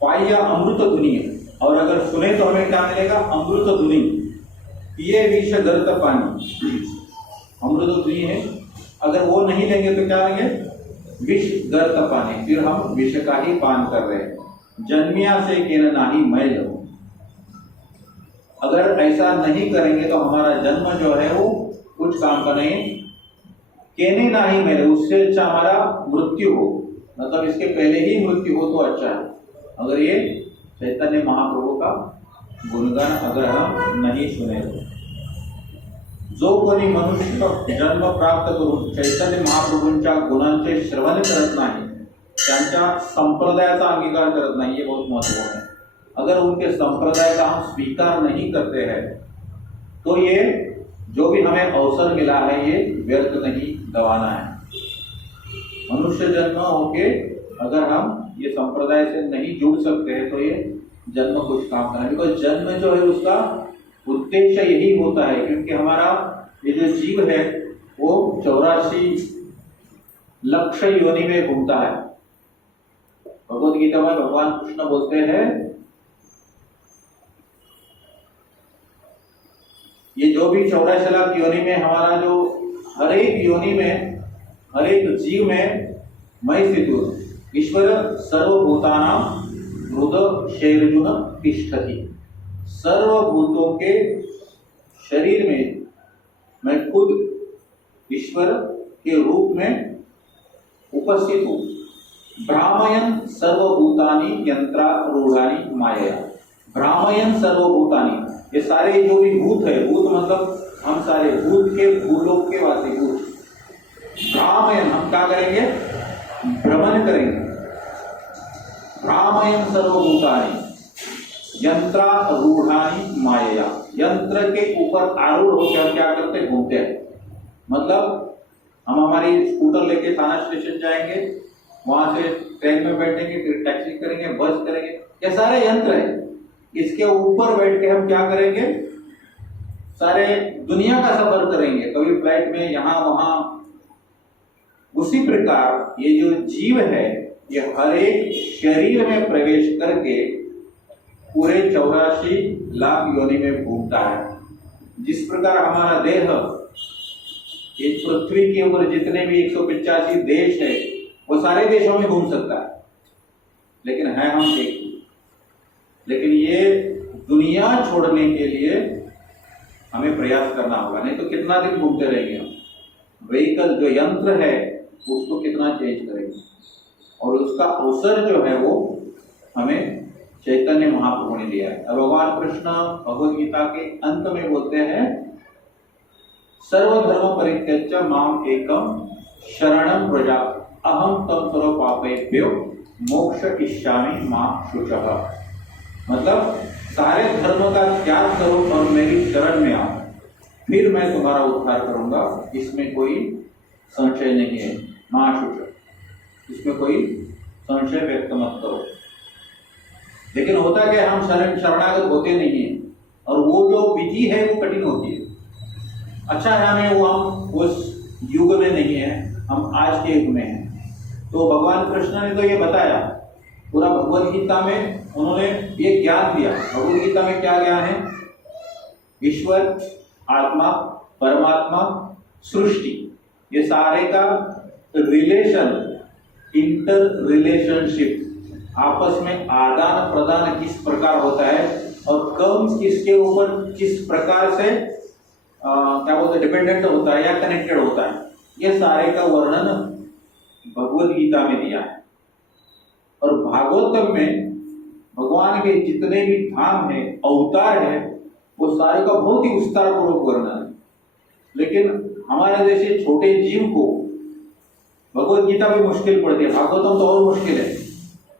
पाया अमृत धुनी, और अगर सुने तो हमें क्या मिलेगा? अमृत धुनी, पिए विष गर्त पानी, अमृत धुनी है, अगर वो नहीं लेंगे तो क्या लेंगे? विष गर्त पानी, फिर हम विष का ही पान कर रहे हैं। जन्मिया से केन नाही मैल, अगर ऐसा नहीं करेंगे तो हमारा जन्म जो है वो कुछ काम का नहीं। केने नाही मैल, उससे अच्छा हमारा मृत्यु हो, मतलब इसके पहले ही मृत्यु हो तो अच्छा है। अगर ये चैतन्य महाप्रभु का गुणगान अगर हम नहीं सुने तो। जो कोणी मनुष्य जन्म प्राप्त करून चैतन्य महाप्रभूंच्या गुणांचे श्रवण करत नाही, त्यांच्या संप्रदायाचा अंगीकार करत नाही, ये बहुत महत्वपूर्ण है। अगर उनके संप्रदाय का हम स्वीकार नहीं करते हैं तो ये जो भी हमें अवसर मिला है ये व्यर्थ नहीं गवाना है। मनुष्य जन्म होके अगर हम ये संप्रदाय से नहीं जुड़ सकते हैं तो ये जन्म कुछ काम का नहीं, बिकॉज जन्म जो है उसका उद्देश्य यही होता है, क्योंकि हमारा ये जो जीव है वो 84 लक्ष योनि में घूमता है। भगवत गीता में भगवान कृष्ण बोलते हैं, ये जो भी 84 लाख योनि में हमारा जो हर एक योनि में हर एक जीव में मैं स्थित हूँ। ईश्वर सर्वभूतानां हृदय शरीर्जुन तिष्ठति, सर्वभूतों के शरीर में मैं खुद ईश्वर के रूप में उपस्थित हूँ। भ्रामयन सर्वभूतानि यंत्रारूढ़ानि माया, भ्रामयन सर्वभूतानि, ये सारे जो भी भूत है, भूत मतलब हम सारे भूत के भूलोक के वासी भूत। भ्रामयन, हम क्या करेंगे? भ्रमण करेंगे, भ्रामयन् सर्वभूतानि यंत्रारूढ़ानि मायया। यंत्र के ऊपर आरूढ़ होकर हम क्या करते हैं, घूमते हैं। मतलब हम हमारी स्कूटर लेके थाना स्टेशन जाएंगे, वहां से ट्रेन में बैठेंगे, फिर टैक्सी करेंगे, बस करेंगे, ये सारे यंत्र है। इसके ऊपर बैठ के हम क्या करेंगे, सारे दुनिया का सफर करेंगे, कभी फ्लाइट में यहाँ वहां। उसी प्रकार ये जो जीव है ये हर एक शरीर में प्रवेश करके पूरे 84 लाख योनि में घूमता है। जिस प्रकार हमारा देह इस पृथ्वी के ऊपर जितने भी 185 देश है वो सारे देशों में घूम सकता है, लेकिन है हम एक। लेकिन ये दुनिया छोड़ने के लिए हमें प्रयास करना होगा, नहीं तो कितना दिन घूमते रहेंगे हम। व्हीकल जो यंत्र है उसको कितना चेंज करेंगे, और उसका अवसर जो है वो हमें चैतन्य महाप्रभु ने दिया है। भगवान कृष्ण भगवद गीता के अंत में बोलते हैं, सर्वधर्म परित्यज्य माम एकम शरणं व्रज अहम तम सर्व पापेभ्यो मोक्ष इष्यामि मा शुचः। मतलब सारे धर्म का त्याग करो और मेरी शरण में आओ, फिर मैं तुम्हारा उद्धार करूंगा, इसमें कोई संशय नहीं है। मा शुचः, इसमें कोई संशय व्यक्त मत करो। लेकिन होता क्या, हम शरणागत होते नहीं है, और वो जो विधि है वो कठिन होती है। अच्छा है हमें वो हम उस युग में नहीं है, हम आज के युग में हैं। तो भगवान कृष्ण ने तो ये बताया, पूरा भगवद गीता में उन्होंने ये ज्ञान दिया। भगवद गीता में क्या ज्ञान है, ईश्वर, आत्मा, परमात्मा, सृष्टि, ये सारे का रिलेशन, इंटर रिलेशनशिप, आपस में आदान प्रदान किस प्रकार होता है, और कौन किसके ऊपर किस प्रकार से क्या बोलते डिपेंडेंट होता है या कनेक्टेड होता है, ये सारे का वर्णन भगवद गीता में दिया है। और भागवतम में भगवान के जितने भी धाम है, अवतार है, वो सारे का बहुत ही विस्तार पूर्वक वर्णन है। लेकिन हमारे जैसे छोटे जीव को भगवद गीता भी मुश्किल पड़ती है, भागवतम तो और मुश्किल है,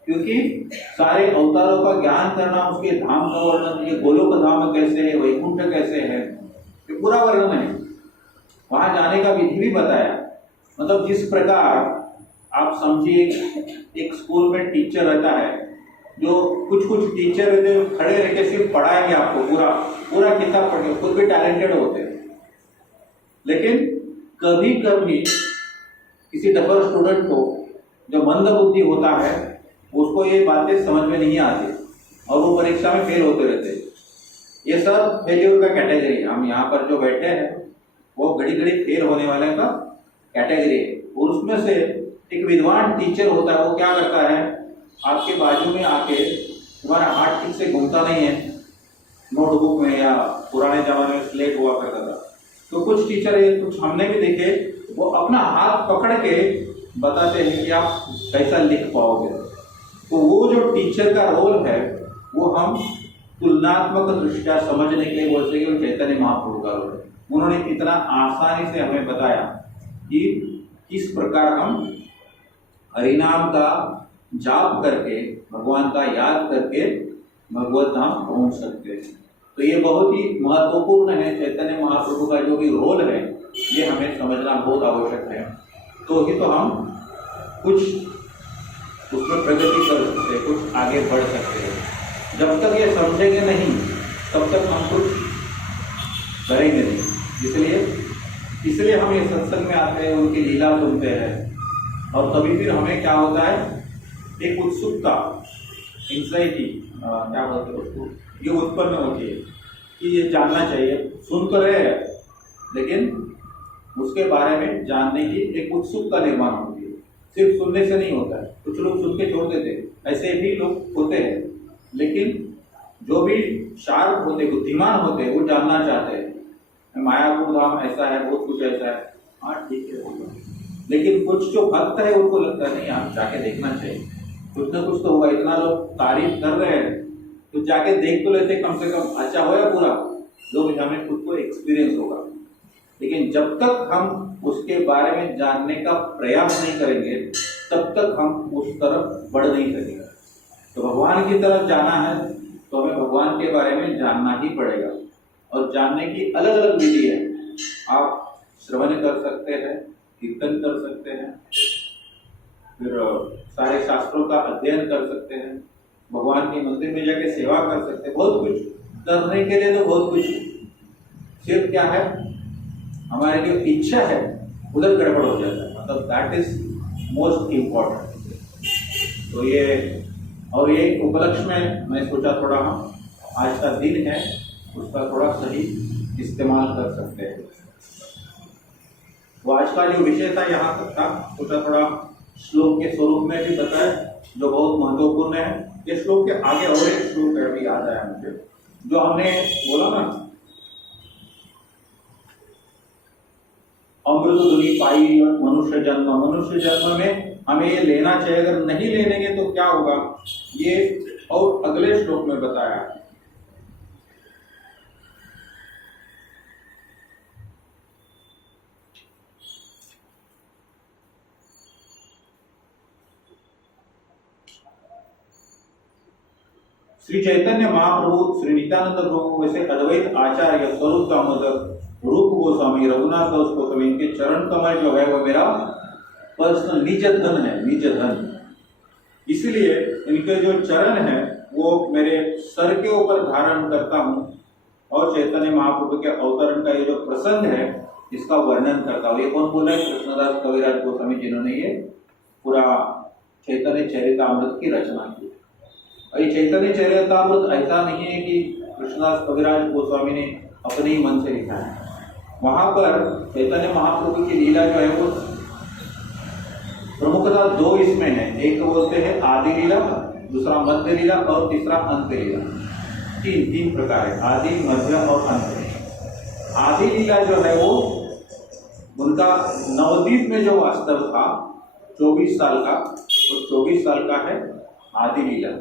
क्योंकि सारे अवतारों का ज्ञान करना, उसके धाम का वर्णन, ये गोलोक धाम कैसे है, वैकुंठ कैसे है, ये पूरा वर्णन है। वहां जाने का विधि भी बताया। मतलब जिस प्रकार आप समझिए, एक स्कूल में टीचर रहता है, जो कुछ टीचर रहते हैं खड़े रह के सिर्फ पढ़ाएंगे आपको, पूरा किताब पढ़ के, खुद भी टैलेंटेड होते हैं, लेकिन कभी कभी किसी डफर स्टूडेंट को जो मंद बुद्धि होता है उसको ये बातें समझ में नहीं आती और वो परीक्षा में फेल होते रहते हैं। ये सब फेल्योर का कैटेगरी है। हम यहाँ पर जो बैठे हैं वो घड़ी घड़ी फेल होने वाले का कैटेगरी है। और उसमें से एक विद्वान टीचर होता है, वो क्या करता है, आपके बाजू में आके, तुम्हारा हाथ ठीक से घूमता नहीं है, नोटबुक में या पुराने जमाने में स्लेट हुआ करता था, तो कुछ टीचर है, कुछ हमने भी देखे, वो अपना हाथ पकड़ के बताते हैं कि आप कैसा लिख पाओगे। तो वो जो टीचर का रोल है वो हम तुलनात्मक दृष्टिया समझने के लिए बोलते हैं कि चैतन्य महाप्रभु का रोल है। उन्होंने इतना आसानी से हमें बताया कि किस प्रकार हम हरिनाम का जाप करके, भगवान का याद करके भगवत धाम पहुंच सकते हैं। तो ये बहुत ही महत्वपूर्ण है। चैतन्य महाप्रभु का जो भी रोल है ये हमें समझना बहुत आवश्यक है, तो ही तो हम कुछ उसमें प्रगति कर सकते हैं, कुछ आगे बढ़ सकते हैं। जब तक ये समझेंगे नहीं तब तक हम कुछ करेंगे नहीं। इसलिए हम ये सत्संग में आते हैं, उनकी लीला सुनते हैं, और तभी फिर हमें क्या होता है, एक उत्सुकता, एंग्जाइटी, क्या बोलते हैं उसको, ये उत्पन्न होती है कि ये जानना चाहिए। सुन तो रहे हैं लेकिन उसके बारे में जानने की एक उत्सुकता निर्माण होती है। सिर्फ सुनने से नहीं होता है, कुछ लोग सुन के छोड़ देते हैं, ऐसे भी लोग होते हैं। लेकिन जो भी शार्प होते, बुद्धिमान होते, वो जानना चाहते हैं, मायापुर धाम ऐसा है, बहुत कुछ ऐसा है, हाँ ठीक है होगा। लेकिन कुछ जो भक्त है उनको लगता है नहीं, आप जाके देखना चाहिए, कुछ ना कुछ तो होगा। इतना लोग तारीफ कर रहे हैं तो जाके देख तो लेते, कम से कम अच्छा हो या पूरा, लोग हमें खुद को एक्सपीरियंस होगा। लेकिन जब तक हम उसके बारे में जानने का प्रयास नहीं करेंगे तब तक हम उस तरफ बढ़ नहीं सकेंगे। तो भगवान की तरफ जाना है तो हमें भगवान के बारे में जानना ही पड़ेगा, और जानने की अलग अलग विधि है। आप श्रवण कर सकते हैं, कीर्तन कर सकते हैं, फिर सारे शास्त्रों का अध्ययन कर सकते हैं, भगवान के मंदिर में जाके सेवा कर सकते हैं, बहुत कुछ करने के लिए तो बहुत कुछ। सिर्फ क्या है, हमारी जो इच्छा है उधर गड़बड़ हो जाता है, मतलब दैट इज मोस्ट इम्पोर्टेंट। तो ये और ये उपलक्ष्य में मैं सोचा थोड़ा हम आज का दिन है उसका थोड़ा सही इस्तेमाल कर सकते हैं। तो आज का जो विषय था यहाँ तक था, सोचा थोड़ा श्लोक के स्वरूप में भी बताए जो बहुत महत्वपूर्ण है। ये श्लोक के आगे और एक श्लोक अभी याद आया मुझे, जो हमने बोला ना, अमृत धुनी पाई मनुष्य जन्म। मनुष्य जन्म में हमें ये लेना चाहिए, अगर नहीं लेंगे तो क्या होगा, ये और अगले श्लोक में बताया। श्री चैतन्य महाप्रभु, श्री नित्यानंद प्रभु, वैसे अद्वैत आचार्य, स्वरूप दामोदर, रूप गोस्वामी, रघुनाथ दास गोस्वामी, इनके चरण कमल जो है वो मेरा पर्सनल निज धन है, निज धन। इसलिए इनके जो चरण है वो मेरे सर के ऊपर धारण करता हूँ, और चैतन्य महाप्रभु के अवतरण का ये जो प्रसंग है इसका वर्णन करता हूँ। ये कौन बोला है? कृष्णदास कविराज गोस्वामी, जिन्होंने ये पूरा चैतन्य चरितामृत की रचना की। और ये चैतन्य चरितामृत ऐसा नहीं है कि कृष्णदास कविराज गोस्वामी ने अपने ही मन से लिखा है। वहां पर चैतन्य महाप्रभु की लीला जो है वो प्रमुखता दो इसमें है, एक बोलते हैं आदि लीला, दूसरा मध्य लीला और तीसरा अंत लीला। तीन प्रकार है, आदि, मध्य और अंत। आदि लीला जो है वो उनका नवद्वीप में जो वास्तव था 24 साल का, तो 24 साल का है आदि लीला।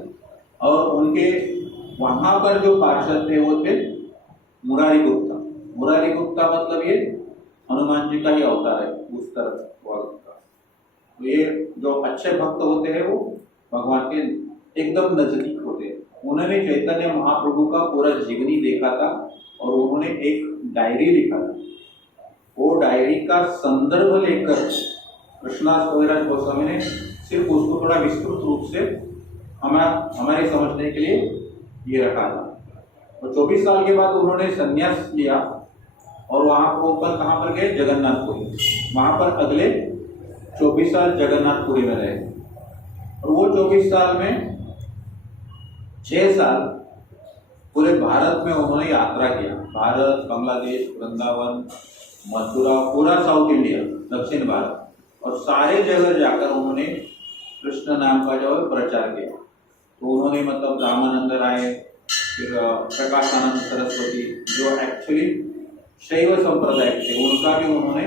और उनके वहां पर जो पार्षद थे वो थे मुरारी गुप्ता। मुरारी गुप्ता मतलब ये हनुमान जी का ही अवतार है उस तरफ का। तो ये जो अच्छे भक्त होते हैं वो भगवान के एकदम नजदीक होते हैं। उन्होंने चैतन्य महाप्रभु का पूरा जीवनी देखा था और उन्होंने एक डायरी लिखा था। वो डायरी का संदर्भ लेकर कृष्णदास कविराज गोस्वामी ने सिर्फ उसको थोड़ा विस्तृत रूप से हमारे समझने के लिए ये रखा था। और 24 साल के बाद उन्होंने संन्यास लिया और वहां को ऊपर कहाँ पर गए? जगन्नाथपुरी। वहां पर अगले 24 साल जगन्नाथपुरी में रहे। और वो 24 साल में 6 साल पूरे भारत में उन्होंने यात्रा किया। भारत, बांग्लादेश, वृंदावन, मथुरा, पूरा साउथ इंडिया, दक्षिण भारत, और सारे जगह जाकर उन्होंने कृष्ण नाम का जो है प्रचार किया। तो उन्होंने मतलब रामानंद राय, फिर प्रकाशानंद सरस्वती, जो एक्चुअली शैव संप्रदाय थे, उनका भी उन्होंने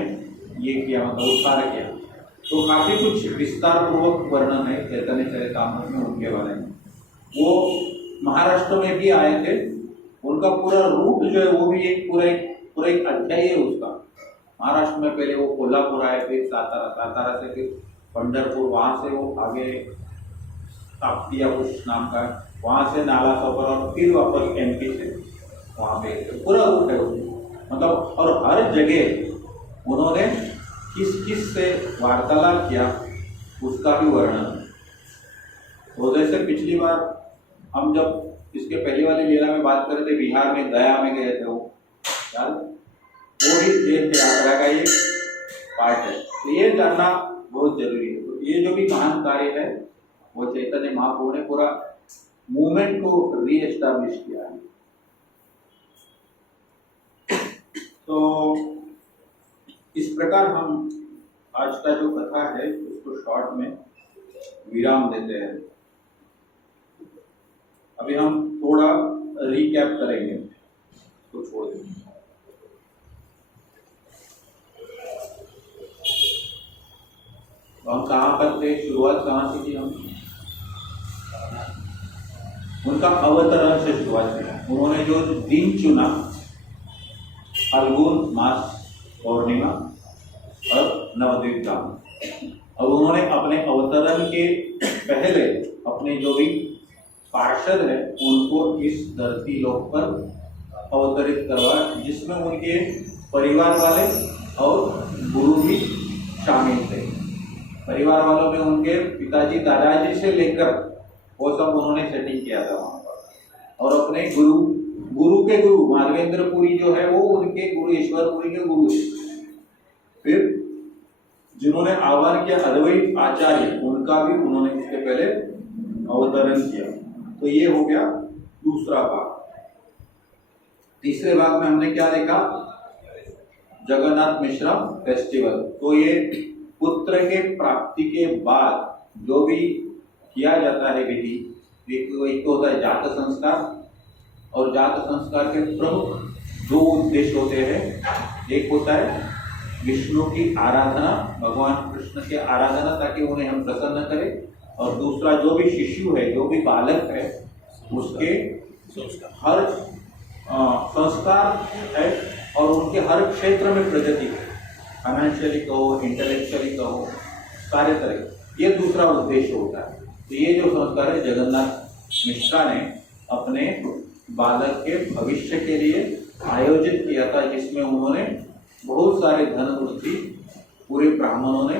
ये किया, मतलब उद्धार किया। तो काफी कुछ विस्तार पूर्वक वर्णन है चैतन्य चरितामृत में उनके बारे में। वो महाराष्ट्र में भी आए थे। उनका पूरा रूट जो है वो भी एक पूरा एक अध्याय है उसका। महाराष्ट्र में पहले वो कोल्हापुर आए, फिर सातारा से फिर पंढरपुर, वहां से वो आगे ताप्ती या कुछ नाम का, वहां से नाला सफर, और फिर वापस MP से वहां पे पूरा रूट है उसमें। मतलब और हर जगह उन्होंने किस से वार्तालाप किया उसका भी वर्णन। तो जैसे पिछली बार हम जब इसके पहली वाली लीला में बात कर रहे थे, बिहार में गया में गए थे, वो यार वो भी तीर्थ यात्रा का ये पार्ट है। तो ये जानना बहुत जरूरी है। तो ये जो भी महान कार्य है वो चैतन्य महाप्रभु ने पूरा मूवमेंट को रीएस्टैब्लिश किया है। तो इस प्रकार हम आज का जो कथा है उसको शॉर्ट में विराम देते हैं। अभी हम थोड़ा रिकैप करेंगे तो छोड़ देंगे। हम कहाँ पर थे, शुरुआत कहाँ से की हम? उनका अवतरण से शुरुआत की। उन्होंने जो दिन चुना, फाल्गुन मास पौर्णिमा और नवद्वीप धाम, और उन्होंने अपने अवतरण के पहले अपने जो भी पार्षद है उनको इस धरती लोक पर अवतरित करवाया, जिसमें उनके परिवार वाले और गुरु भी शामिल थे। परिवार वालों में उनके पिताजी दादाजी से लेकर वो सब उन्होंने सेटिंग किया था वहां पर। और अपने गुरु के गुरु माधवेंद्रपुरी जो है वो उनके गुरु ईश्वरपुरी के गुरु है। फिर जिन्होंने आह्वान किया अद्वैत आचार्य, उनका भी उन्होंने इसके पहले अवतरण किया। तो ये हो गया दूसरा भाग। तीसरे भाग में हमने क्या देखा? जगन्नाथ मिश्रा फेस्टिवल। तो ये पुत्र के प्राप्ति के बाद जो भी किया जाता है विधि, एक तो होता है जात संस्कार, और जात संस्कार के प्रमुख दो उद्देश्य होते हैं। एक होता है विष्णु की आराधना, भगवान कृष्ण की आराधना, ताकि उन्हें हम प्रसन्न करें। और दूसरा जो भी शिशु है, जो भी बालक है, उसके हर संस्कार है और उनके हर क्षेत्र में प्रगति है, फाइनेंशियली कहो, इंटेलेक्चुअली कहो, सारे तरह। ये दूसरा उद्देश्य होता है। तो ये जो संस्कार है जगन्नाथ मिश्रा ने अपने बालक के भविष्य के लिए आयोजित किया था, जिसमें उन्होंने बहुत सारे धन वृद्धि पूरे ब्राह्मणों ने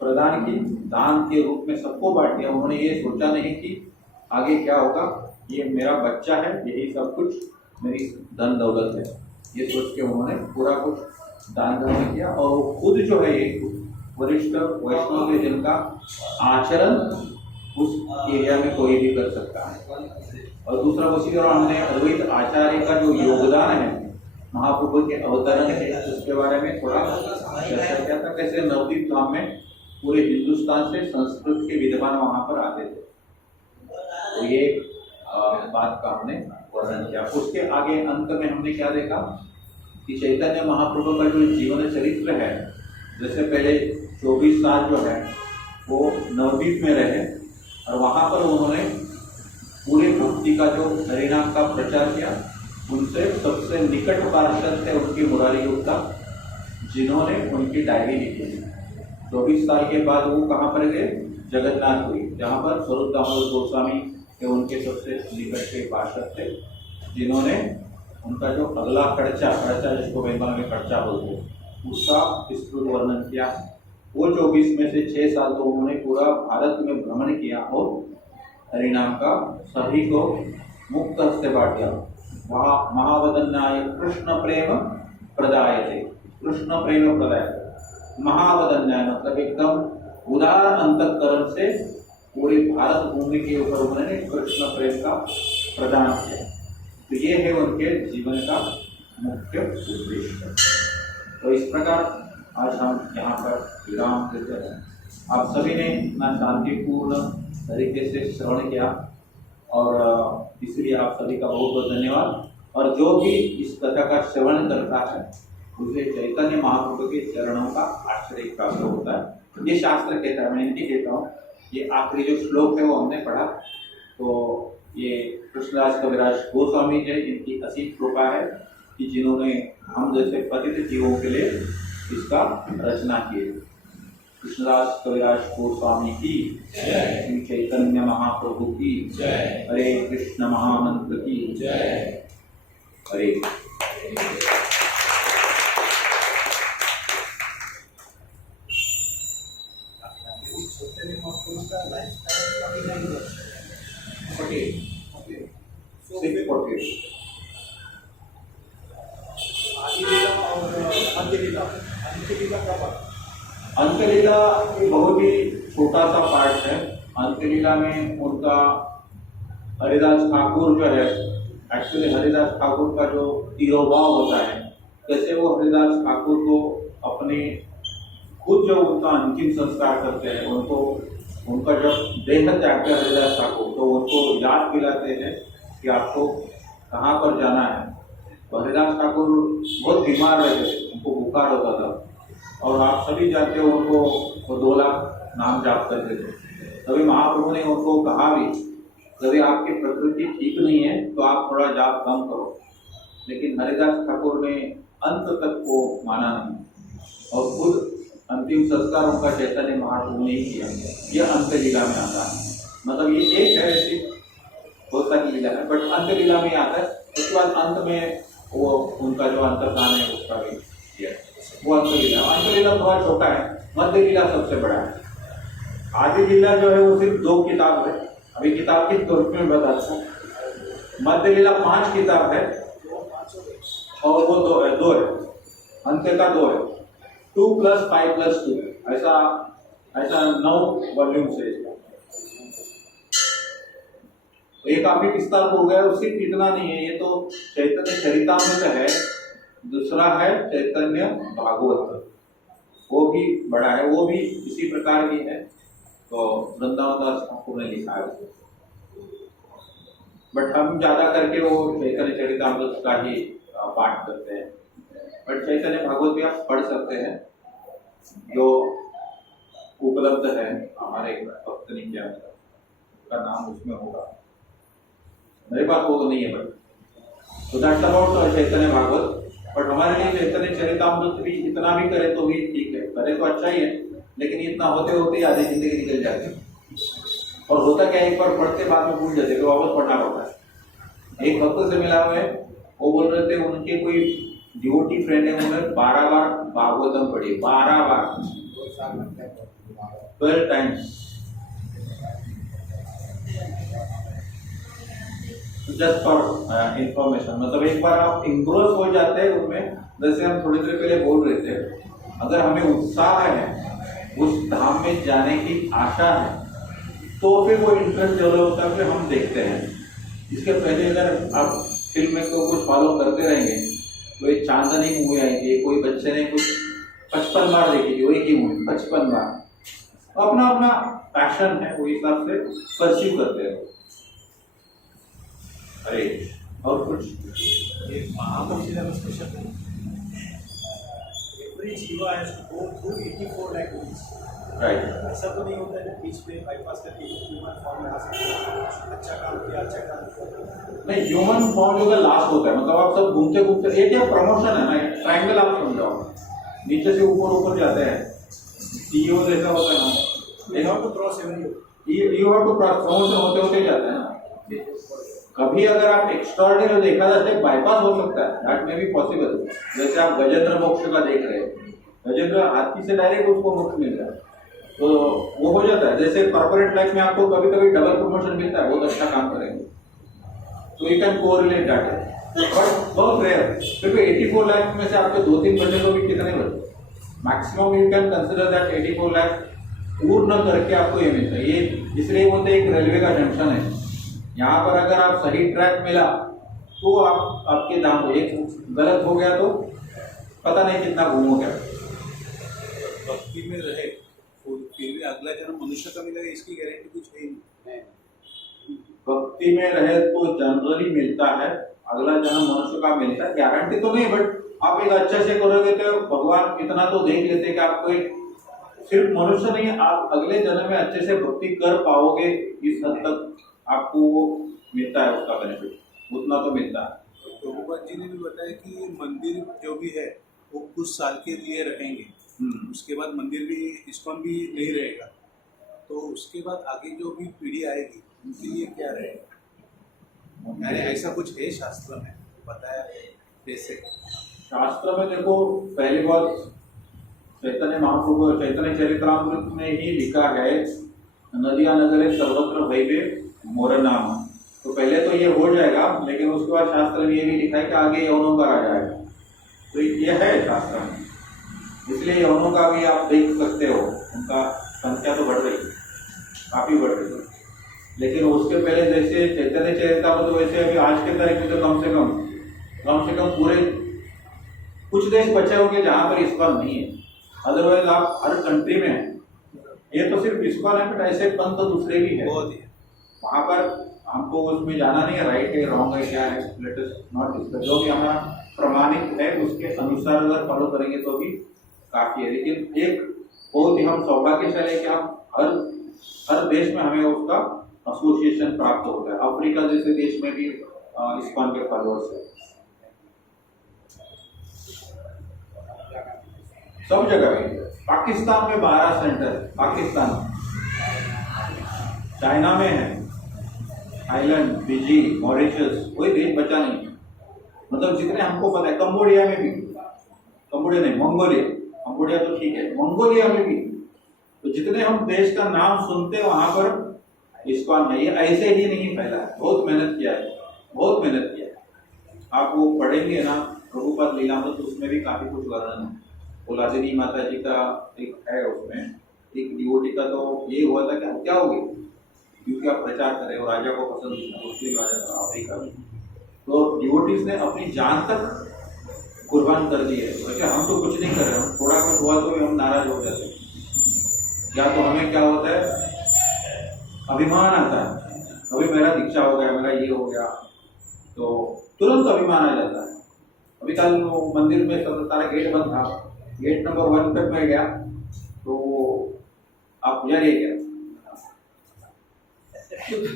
प्रदान की, दान के रूप में सबको बांट दिया। उन्होंने ये सोचा नहीं कि आगे क्या होगा, ये मेरा बच्चा है, यही सब कुछ मेरी धन दौलत है, ये सोच के उन्होंने पूरा कुछ दान धर्म किया। और वो खुद जो है एक वरिष्ठ वैष्णव है, जिनका आचरण उस एरिया में कोई भी कर सकता है। और दूसरा उसी तरह हमने अद्वैत आचार्य का जो योगदान है महाप्रभु के अवतरण है, उसके बारे में थोड़ा चर्चा किया था। कैसे नवदीप धाम में पूरे हिंदुस्तान से संस्कृत के विद्वान वहां पर आते थे। तो ये बात का हमने वर्णन किया। उसके आगे अंत में हमने क्या देखा कि चैतन्य महाप्रभु का जो जीवन चरित्र है, जैसे पहले 24 साल जो है वो नवदीप में रहे और वहां पर उन्होंने पूरे भक्ति का जो हरिनाम का प्रचार किया। उनसे सबसे निकट पार्षद थे उनके मुरारी गुप्ता, जिन्होंने उनकी डायरी लिखी। 24 साल के बाद वो कहाँ पर गए? जगन्नाथपुरी, जहाँ पर स्वरूप दामोदर गोस्वामी के उनके सबसे निकट के पार्षद थे, जिन्होंने उनका जो अगला खर्चा जिसको बंगाल में खर्चा बोलते हैं, उसका विस्तृत वर्णन किया। वो 24 में से 6 साल तो उन्होंने पूरा भारत में भ्रमण किया और हरिनाम का सभी को मुक्त हस्ते बांट दिया। वहाँ महावदन्याय कृष्ण प्रेम प्रदायते, कृष्ण प्रेम प्रदायते। महावदन्याय मतलब एकदम उदार अंतःकरण से पूरे भारत भूमि के ऊपर उन्होंने कृष्ण प्रेम का प्रदान किया। तो ये है उनके जीवन का मुख्य उद्देश्य। तो इस प्रकार आज हम यहाँ पर विराम देते हैं। आप सभी ने इतना शांतिपूर्ण तरीके से श्रवण किया और इसलिए आप सभी का बहुत बहुत धन्यवाद। और जो भी इस कथा का श्रवण करता है उसे चैतन्य महाप्रभु के चरणों का आश्रय प्राप्त होता है। ये शास्त्र कहता है, मैं इनकी कहता हूँ। ये आखिरी जो श्लोक है वो हमने पढ़ा, तो ये कृष्णदास कविराज गोस्वामी जी, इनकी असीम कृपा है कि जिन्होंने हम जैसे पतित जीवों के लिए इसका रचना की। कृष्णदास कविराज गोस्वामी की जय, श्री चैतन्य महाप्रभु की जय, हरे कृष्ण महामंत्र की जय, हरे। अंत्यलीला ये बहुत ही छोटा सा पार्ट है। अंत्यलीला में उनका हरिदास ठाकुर जो है, एक्चुअली हरिदास ठाकुर का जो तिरोभाव होता है, कैसे वो हरिदास ठाकुर को अपने खुद जो उनका अंतिम संस्कार करते हैं, उनको उनका जब देह त्यागते हैं हरिदास ठाकुर, तो उनको याद दिलाते हैं कि आपको कहाँ पर जाना है। तो हरिदास ठाकुर बहुत बीमार रहते थे, उनको बुखार होता था और आप सभी जानते हो उनको वो 2 लाख नाम जाप करते थे। तभी महाप्रभु ने उनको कहा भी, यदि आपकी प्रकृति ठीक नहीं है तो आप थोड़ा जाप कम करो। लेकिन हरिदास ठाकुर ने अंत तक को माना नहीं और खुद अंतिम संस्कार उनका चैतन्य महाप्रभु ने ही किया। यह अंत्यलीला में आता है। मतलब ये एक है ऐसी बहुत सारी लीला है, बट अंत लीला में आता है। उसके बाद अंत में वो उनका जो अंतर्धान है उसका भी किया, वो अंत लीला थोड़ा छोटा है, मध्य लीला सबसे बड़ा है। आदि लीला जो है वो सिर्फ 2 किताब है, अभी किताब के तौर में बताता हूँ। मध्य लीला 5 किताब है और वो 2 है, अंत्य का 2 है, 2 + 5 + 2, ऐसा 9 वॉल्यूम्स है। तो ये काफी विस्तार हो गया, सिर्फ इतना नहीं है, ये तो चैतन्य चरितामृत है, दूसरा है चैतन्य भागवत, वो भी बड़ा है, वो भी इसी प्रकार की है। तो वृंदावन दास ठाकुर ने लिखा है, बट हम ज्यादा करके वो चैतन्य चरितामृत का ही पाठ करते हैं। बट चैतन्य भागवत भी आप पढ़ सकते हैं, जो उपलब्ध है हमारे भक्त के अंदर, का नाम उसमें होगा, मेरे पास वो नहीं है। बट तो that's about Chaitanya Bhagavat. But हमारे लिए चैतन्य चरितामृत भी इतना भी करे तो भी ठीक है, करे तो अच्छा ही है, लेकिन इतना होते होते आधी जिंदगी निकल जाती है। और होता क्या, एक बार पढ़ते बाद में भूल जाते, तो वापस पढ़ना पड़ता है। एक भक्त से मिला हुआ है, वो बोल रहे थे उनके कोई डिवोटी फ्रेंड है, उन्होंने 12 बार भागवतम पढ़ी, 12 बार, 12 टाइम्स। जस्ट फॉर इंफॉर्मेशन, मतलब एक बार आप इंग्रोस हो जाते हैं उनमें, जैसे हम थोड़ी देर पहले बोल रहे थे, अगर हमें उत्साह है, उस धाम में जाने की आशा है, तो फिर वो इंटरेस्ट डेवलप होता है, फिर हम देखते हैं। इसके पहले अगर आप फिल्म में को कुछ फॉलो करते रहेंगे, तो एक चांदनी मूवी आई थी, कोई बच्चे ने कुछ 55 बार देखी थी, वो एक ही मूवी 55 बार। अपना अपना पैशन है, वो हिसाब से परस्यू करते हैं। अरे और कुछ एक महामंदिर में स्पेशल है, every jiva has to go through 84 lakh rupees, right. ऐसा तो नहीं होता है बीच में बाईपास करके ह्यूमन फॉर्म में आ सकते हैं, अच्छा काम किया, अच्छा काम किया। नहीं, ह्यूमन फॉर्म जो लास्ट होता है, मतलब आप सब घूमते घूमते, एक क्या प्रमोशन है ना, ट्रायंगल आप समझाओ, नीचे से ऊपर जाते हैं, सीईओ जैसा होता है ना, you have to cross every, you have to cross, promotion होते होते जाते हैं ना। कभी अगर आप एक्स्ट्राऑर्डिनरी देखा जाए तो बाईपास हो सकता है, दैट में भी पॉसिबल। जैसे आप गजेंद्र मोक्ष का देख रहे हैं, गजेंद्र हाथी से डायरेक्ट उसको मोक्ष मिल रहा है, तो वो हो जाता है। जैसे कॉर्पोरेट लाइफ में आपको कभी कभी डबल प्रमोशन मिलता है, बहुत अच्छा काम करेंगे तो you can correlate that, but बहुत रेयर। क्योंकि 84 लाख में से आपके 2-3 बचे तो भी कितने बचे, maximum you can consider that 84 lakh पूर्ण करके आपको ये मिलता है। ये इसलिए बोलते हैं एक रेलवे का जंक्शन है, यहाँ पर अगर आप सही ट्रैक मिला तो आप आपके दाम हो, एक गलत हो गया तो पता नहीं कितना घूमोगे। भक्ति में रहे तो फिर भी अगला जन्म मनुष्य का मिलेगा, इसकी गारंटी कुछ है नहीं। भक्ति में रहे तो जनरली मिलता है, अगला जन्म मनुष्य का मिलता है, गारंटी तो नहीं, बट आप एक अच्छे से करोगे तो भगवान इतना तो देख लेते कि आपको एक सिर्फ मनुष्य नहीं, आप अगले जन्म में अच्छे से भक्ति कर पाओगे, इस हद तक आपको वो मिलता है, उसका बेनिफिट उतना तो मिलता है। तो भगवान जी ने भी बताया कि मंदिर जो भी है वो कुछ साल के लिए रहेंगे, उसके बाद मंदिर भी, इस्कॉन भी नहीं रहेगा, तो उसके बाद आगे जो भी पीढ़ी आएगी उनके लिए क्या रहेगा, यानी ऐसा कुछ है शास्त्र में बताया कैसे? शास्त्र में देखो, पहली बात चैतन्य महाप्रभु चैतन्य चरितामृत में ही लिखा है, नदिया नगरे सर्वत्र भैवे मोर नाम। तो पहले तो ये हो जाएगा, लेकिन उसके बाद शास्त्र में ये भी लिखा है कि आगे यौनों का आ जाएगा, तो ये है शास्त्र में। इसलिए यौनों का भी आप देख सकते हो, उनका संख्या तो बढ़ रही है, काफी बढ़ रही है। लेकिन उसके पहले जैसे चैतन्य चरितामृत, वैसे अभी आज के तारीख में तो कम से कम पूरे कुछ देश बचे होंगे जहाँ पर इस्कॉन नहीं है, अदरवाइज आप हर कंट्री में हैं। ये तो सिर्फ इस्कॉन है, बट ऐसे पंथ तो दूसरे भी है, वहाँ पर हमको उसमें जाना नहीं है, राइट है रॉन्ग है क्या है, लेट अस नॉट डिस्कस। जो भी हमारा प्रमाणित है उसके अनुसार अगर फॉलो करेंगे तो भी काफी है। लेकिन एक बहुत ही हम सौभाग्यशाली है कि हम हर देश में हमें उसका एसोसिएशन प्राप्त होता है। अफ्रीका जैसे देश में भी इस्कॉन के फॉलोअर्स है, सब जगह में। पाकिस्तान में 12 सेंटर, पाकिस्तान, चाइना में है, थाईलैंड, फिजी, मॉरिशस, कोई देश बचा नहीं। मतलब जितने हमको पता है, कंबोडिया में भी, कंबोडिया नहीं, मंगोलिया, कंबोडिया तो ठीक है, मंगोलिया में भी, तो जितने हम देश का नाम सुनते हैं वहां पर इस्कॉन है। ये ऐसे ही नहीं फैला है, बहुत मेहनत किया है, बहुत मेहनत किया है। आप वो पढ़ेंगे ना प्रभुपाद लीलामृत, तो उसमें भी काफी कुछ वर्णन है। उलासिनी माता जी का एक है, उसमें एक डिवोटी का तो ये हुआ था कि क्या हो गई, क्योंकि आप प्रचार करें और राजा को पसंद नहीं, उसके लिए राजा था अफ्रीका में, तो डिवोटीज ने अपनी जान तक कुर्बान कर दी है। वैसे हम तो कुछ नहीं कर रहे, हम थोड़ा कुछ हुआ तो भी हम नाराज हो जाते हैं, या तो हमें क्या होता है, अभिमान आता है, अभी मेरा दीक्षा हो गया, मेरा ये हो गया, तो तुरंत अभिमान आ जाता है। अभी कल मंदिर में सब सारा गेट बंद था, गेट नंबर 1 तक मैं गया, तो आप पुजारी क्या,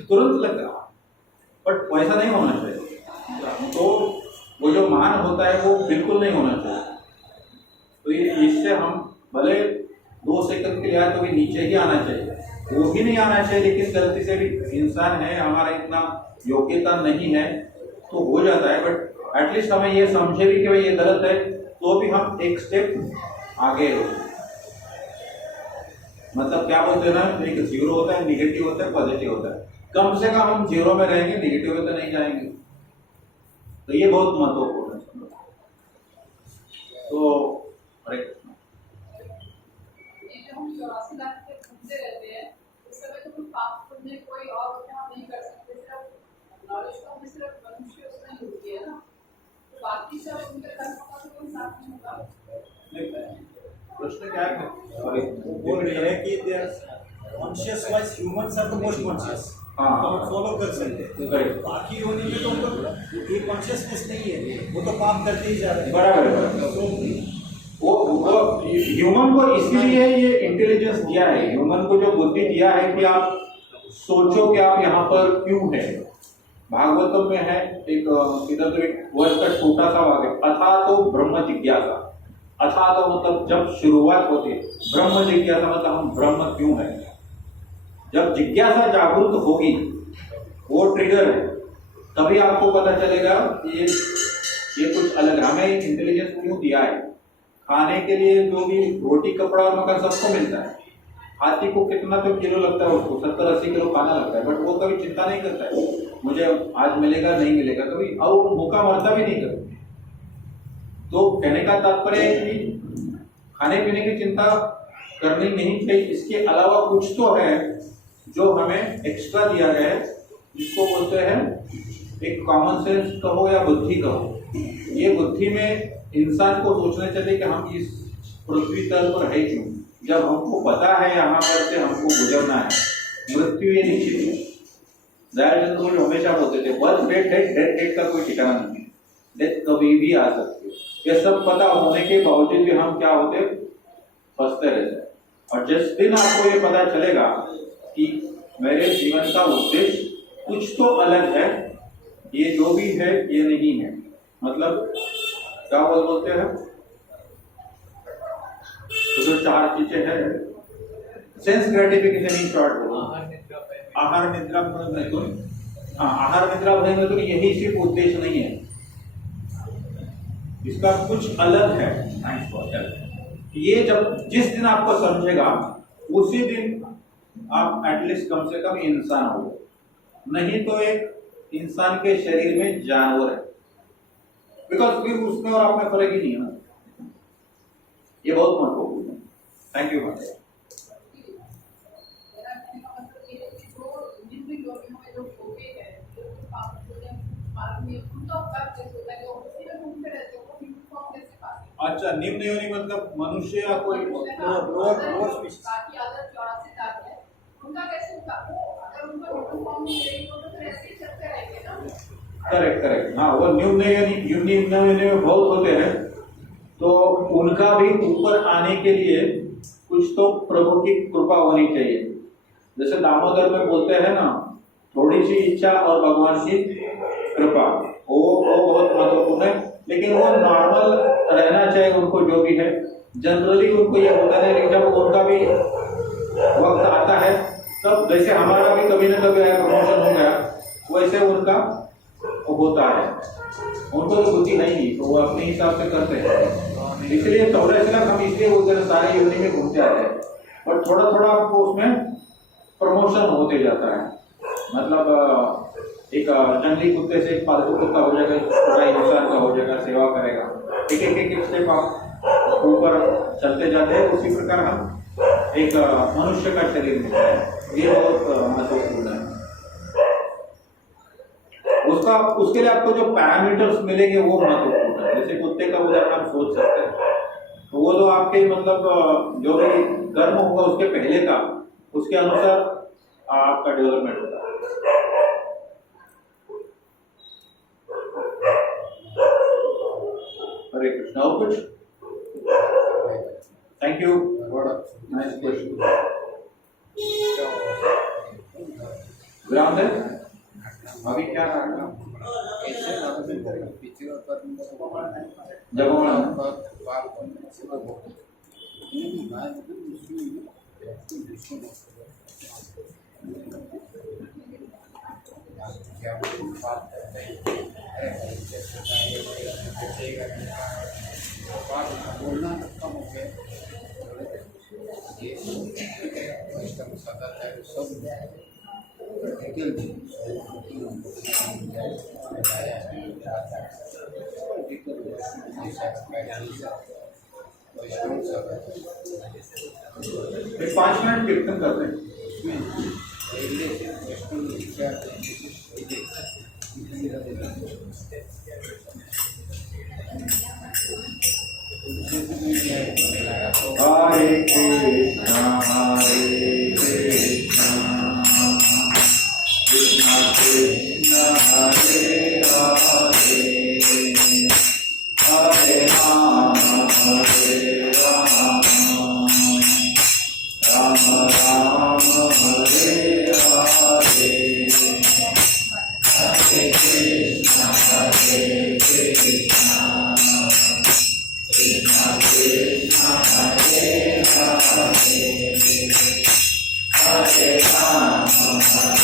तुरंत लग रहा, बट वैसा नहीं होना चाहिए। तो वो जो मान होता है वो बिल्कुल नहीं होना चाहिए। तो ये इससे हम भले 2 सेकंड के लिए आए तो भी नीचे ही आना चाहिए, वो भी नहीं आना चाहिए, लेकिन गलती से भी इंसान है, हमारा इतना योग्यता नहीं है तो हो जाता है। बट एटलीस्ट हमें ये समझे भी कि भाई ये गलत है, तो भी हम एक स्टेप आगे हो। मतलब क्या बोलते हैं ना, एक जीरो होता है, निगेटिव होता है, पॉजिटिव होता है। कम से कम हम जीरो में रहेंगे, निगेटिव में तो नहीं जाएंगे। तो ये बहुत महत्वपूर्ण है। तो हरे कृष्ण। हम 84 लाख के घूमते रहते हैं, उस समय तो कुछ पाप पुण्य कोई और हम नहीं कर सकते, सिर्फ नॉलेज तो हमें सिर्फ मनुष्य उसमें ही होती है ना, तो बाकी सब उनके कर्म का तो कोई साथ नहीं होगा। प्रश्न क्या है? वो बोल रहे हैं कि conscious wise humans are the most conscious, हम फॉलो कर सकते हैं। बाकी होने में तो उनको ये कॉन्शियसनेस नहीं है, वो तो पाप करते ही जा रहे हैं। बराबर। वो ह्यूमन को इसीलिए ये इंटेलिजेंस दिया है, ह्यूमन को जो बुद्धि दिया है कि आप सोचो कि आप यहाँ पर क्यों है। भागवतम में है एक इधर तो एक वर्ष का छोटा सा वाक्य, अथा तो ब्रह्म जिज्ञासा। अथा तो मतलब जब शुरुआत होती है, ब्रह्म जिज्ञासा मतलब हम ब्रह्म क्यों है। जब जिज्ञासा जागरूक होगी, वो ट्रिगर है, तभी आपको पता चलेगा कि ये कुछ अलग, हमें इंटेलिजेंस क्यों दिया है। खाने के लिए जो भी रोटी कपड़ा और मकान सबको मिलता है। हाथी को कितना तो किलो लगता है, उसको 70-80 किलो खाना लगता है, बट वो कभी चिंता नहीं करता है मुझे आज मिलेगा नहीं मिलेगा, कभी और भूखा मरता भी नहीं करता। तो कहने का तात्पर्य है कि खाने पीने की चिंता करनी नहीं चाहिए। इसके अलावा कुछ तो है जो हमें एक्स्ट्रा दिया गया है, जिसको बोलते हैं एक कॉमन सेंस कहो या बुद्धि कहो। ये बुद्धि में इंसान को सोचना चाहिए कि हम इस पृथ्वी तल पर है क्यों। जब हमको पता है यहाँ पर से हमको गुजरना है, मृत्यु ये निश्चित है। दयाल चंद्र मुझे हमेशा बोलते थे, बर्थ डेट डेट का कोई ठिकाना नहीं है, डेथ कभी भी आ सकती है। ये सब पता होने के बावजूद भी हम क्या होते, फंसते रहते हैं। और जिस दिन आपको ये पता चलेगा कि मेरे जीवन का उद्देश्य कुछ तो अलग है, ये जो भी है ये नहीं है, मतलब क्या बोलते हैं, तो जो 4 चीजें हैं, सेंस ग्रेटिफिकेशन इन शॉर्ट हो, आहार निद्रा भय मैथुन। आहार निद्रा भय मैथुन यही सिर्फ उद्देश्य नहीं है, इसका कुछ अलग है। ये जब जिस दिन आपको समझेगा उसी दिन आप एटलीस्ट कम से कम इंसान हो, नहीं तो एक इंसान के शरीर में जानवर है, बिकॉज फिर उसमें और आप में फर्क ही नहीं है ना। ये बहुत महत्वपूर्ण है। थैंक यू माता। अच्छा, निम्न योनि मतलब मनुष्य या कोई करेक्ट। हाँ, वो निम्न योनि में बहुत होते हैं, तो उनका भी ऊपर आने के लिए कुछ तो प्रभु की कृपा होनी चाहिए। जैसे दामोदर में बोलते हैं ना, थोड़ी सी इच्छा और भगवान की कृपा, वो बहुत महत्वपूर्ण है। लेकिन वो नॉर्मल रहना चाहिए उनको, जो भी है जनरली उनको ये होता है। लेकिन जब उनका भी वक्त आता है, तब जैसे हमारा भी कभी ना कभी प्रमोशन हो गया, वैसे उनका होता है। उनको तो बुद्धि है ही नहीं, तो वो अपने हिसाब से करते हैं। इसलिए 14 लाख हम इसलिए उधर सारे योनि में घूमते आते हैं, और थोड़ा थोड़ा आपको उसमें प्रमोशन होते जाता है। मतलब एक जंगली कुत्ते से एक पालतू कुत्ता हो जाएगा, थोड़ा इंसान का हो जाएगा, सेवा करेगा, एक स्टेप आप ऊपर चलते जाते हैं। उसी प्रकार हम एक मनुष्य का शरीर मिलता है, ये बहुत महत्वपूर्ण है। उसके लिए आपको जो पैरामीटर्स मिलेंगे वो महत्वपूर्ण है। जैसे कुत्ते का उदाहरण आप सोच सकते हैं, तो वो तो आपके मतलब जो भी कर्म होगा उसके पहले का, उसके अनुसार आपका डेवलपमेंट होगा। हरे कृष्णा। और कुछ? Thank you, nice question. Ground है अभी क्या करना? बोलना कम हो गया, सब फिर 5 मिनट कीर्तन करते हैं। हरे कृष्णा हरे कृष्णा कृष्णा कृष्णा हरे हरे, हरे राम राम राम हरे हरे, हरे कृष्णा हरे कृष्णा कृष्णा कृष्णा हरे हरे, हरे राम राम राम हरे हरे, हरे कृष्णा कृष्णा कृष्णा हरे हरे, हरे राम राम राम हरे हरे, हरे कृष्णा कृष्णा कृष्णा हरे हरे, हरे राम राम राम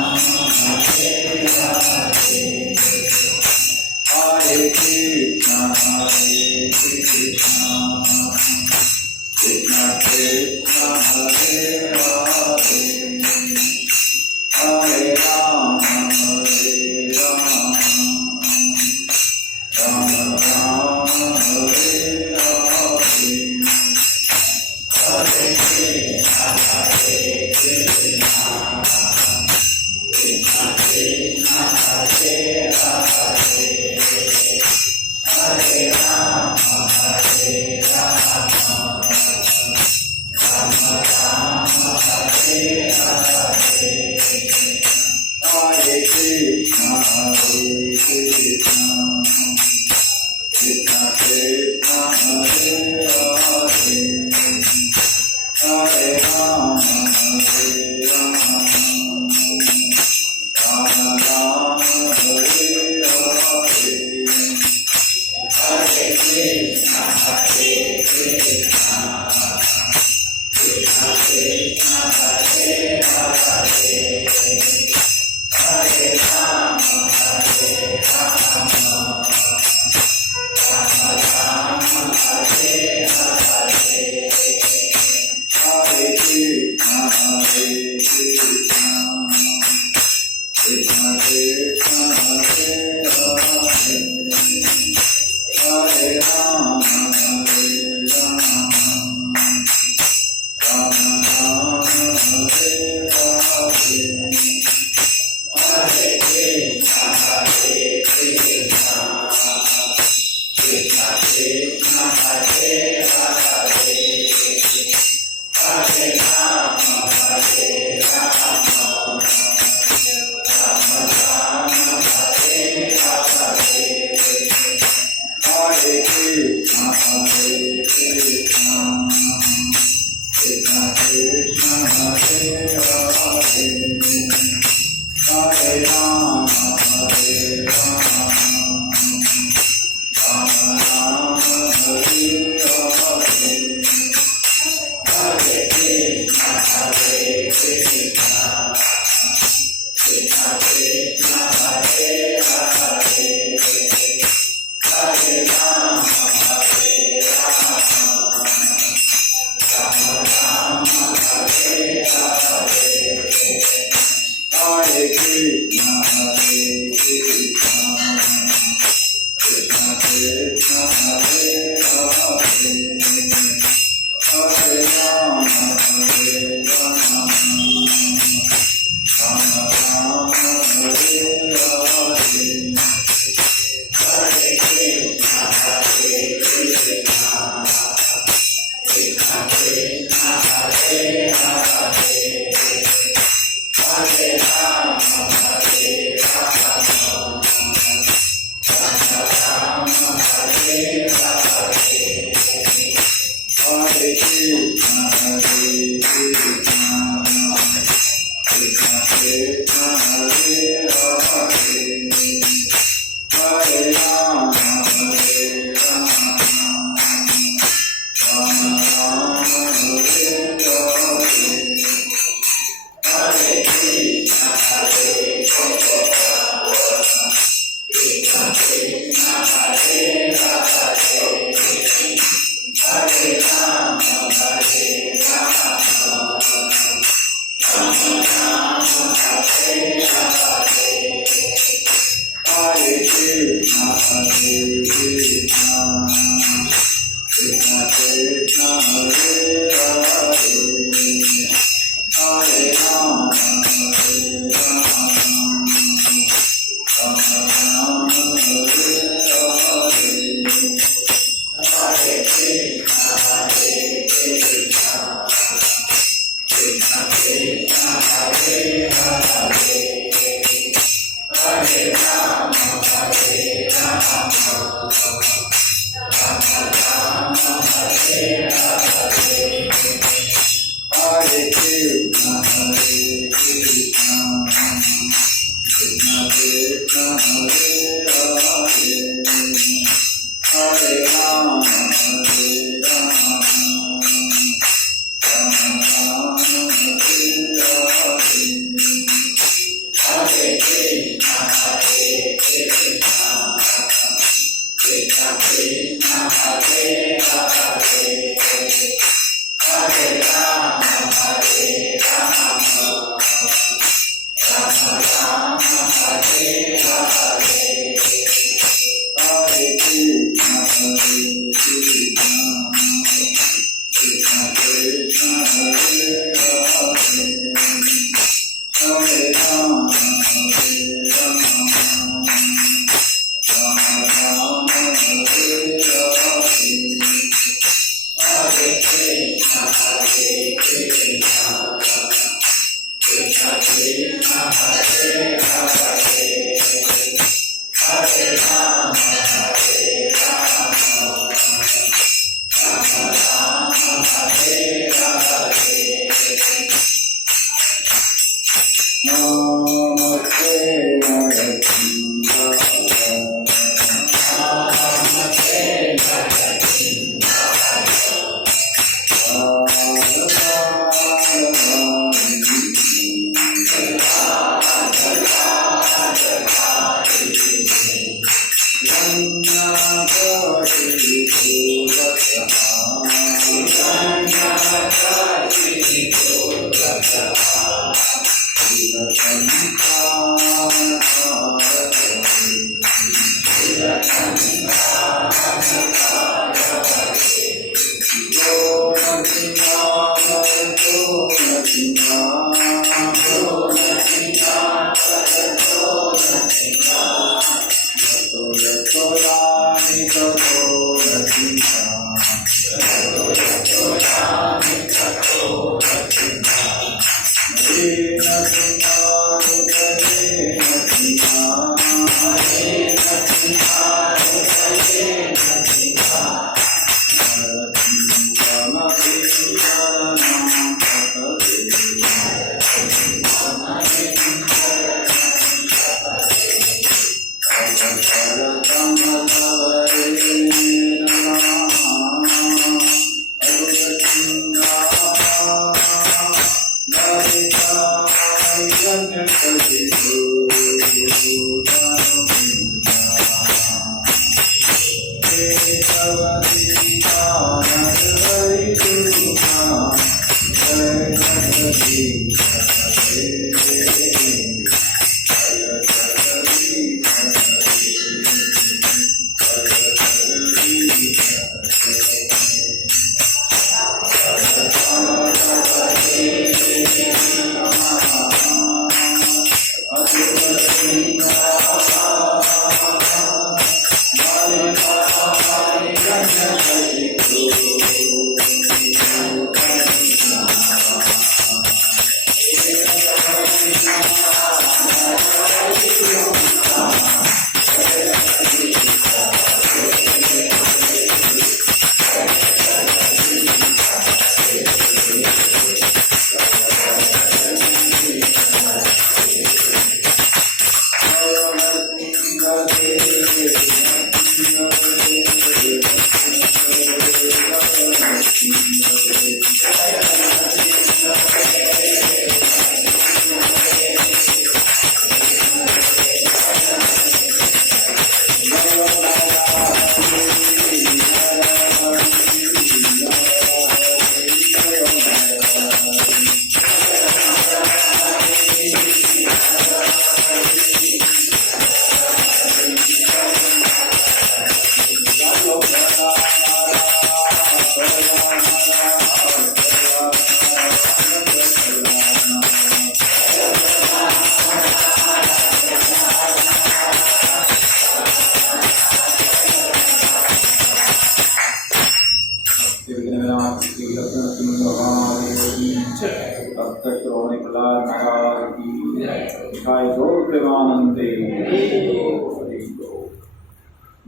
हरे हरे, हरे कृष्णा कृष्णा कृष्णा हरे हरे, हरे राम राम राम हरे हरे, हरे कृष्णा कृष्णा कृष्णा हरे हरे, हरे राम राम हरे हरे, हरे कृष्णा कृष्णा कृष्णा हरे हरे, हरे राम राम राम हरे हरे, हरे कृष्णा कृष्णा कृष्णा हरे हरे, हरे राम राम राम हरे हरे, हरे कृष्णा कृष्णा कृष्णा हरे हरे, हरे राम राम राम हरे हरे, हरे कृष्णा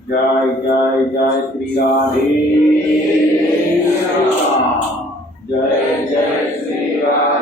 जय जय जय श्री राधे, जय जय श्री राधे।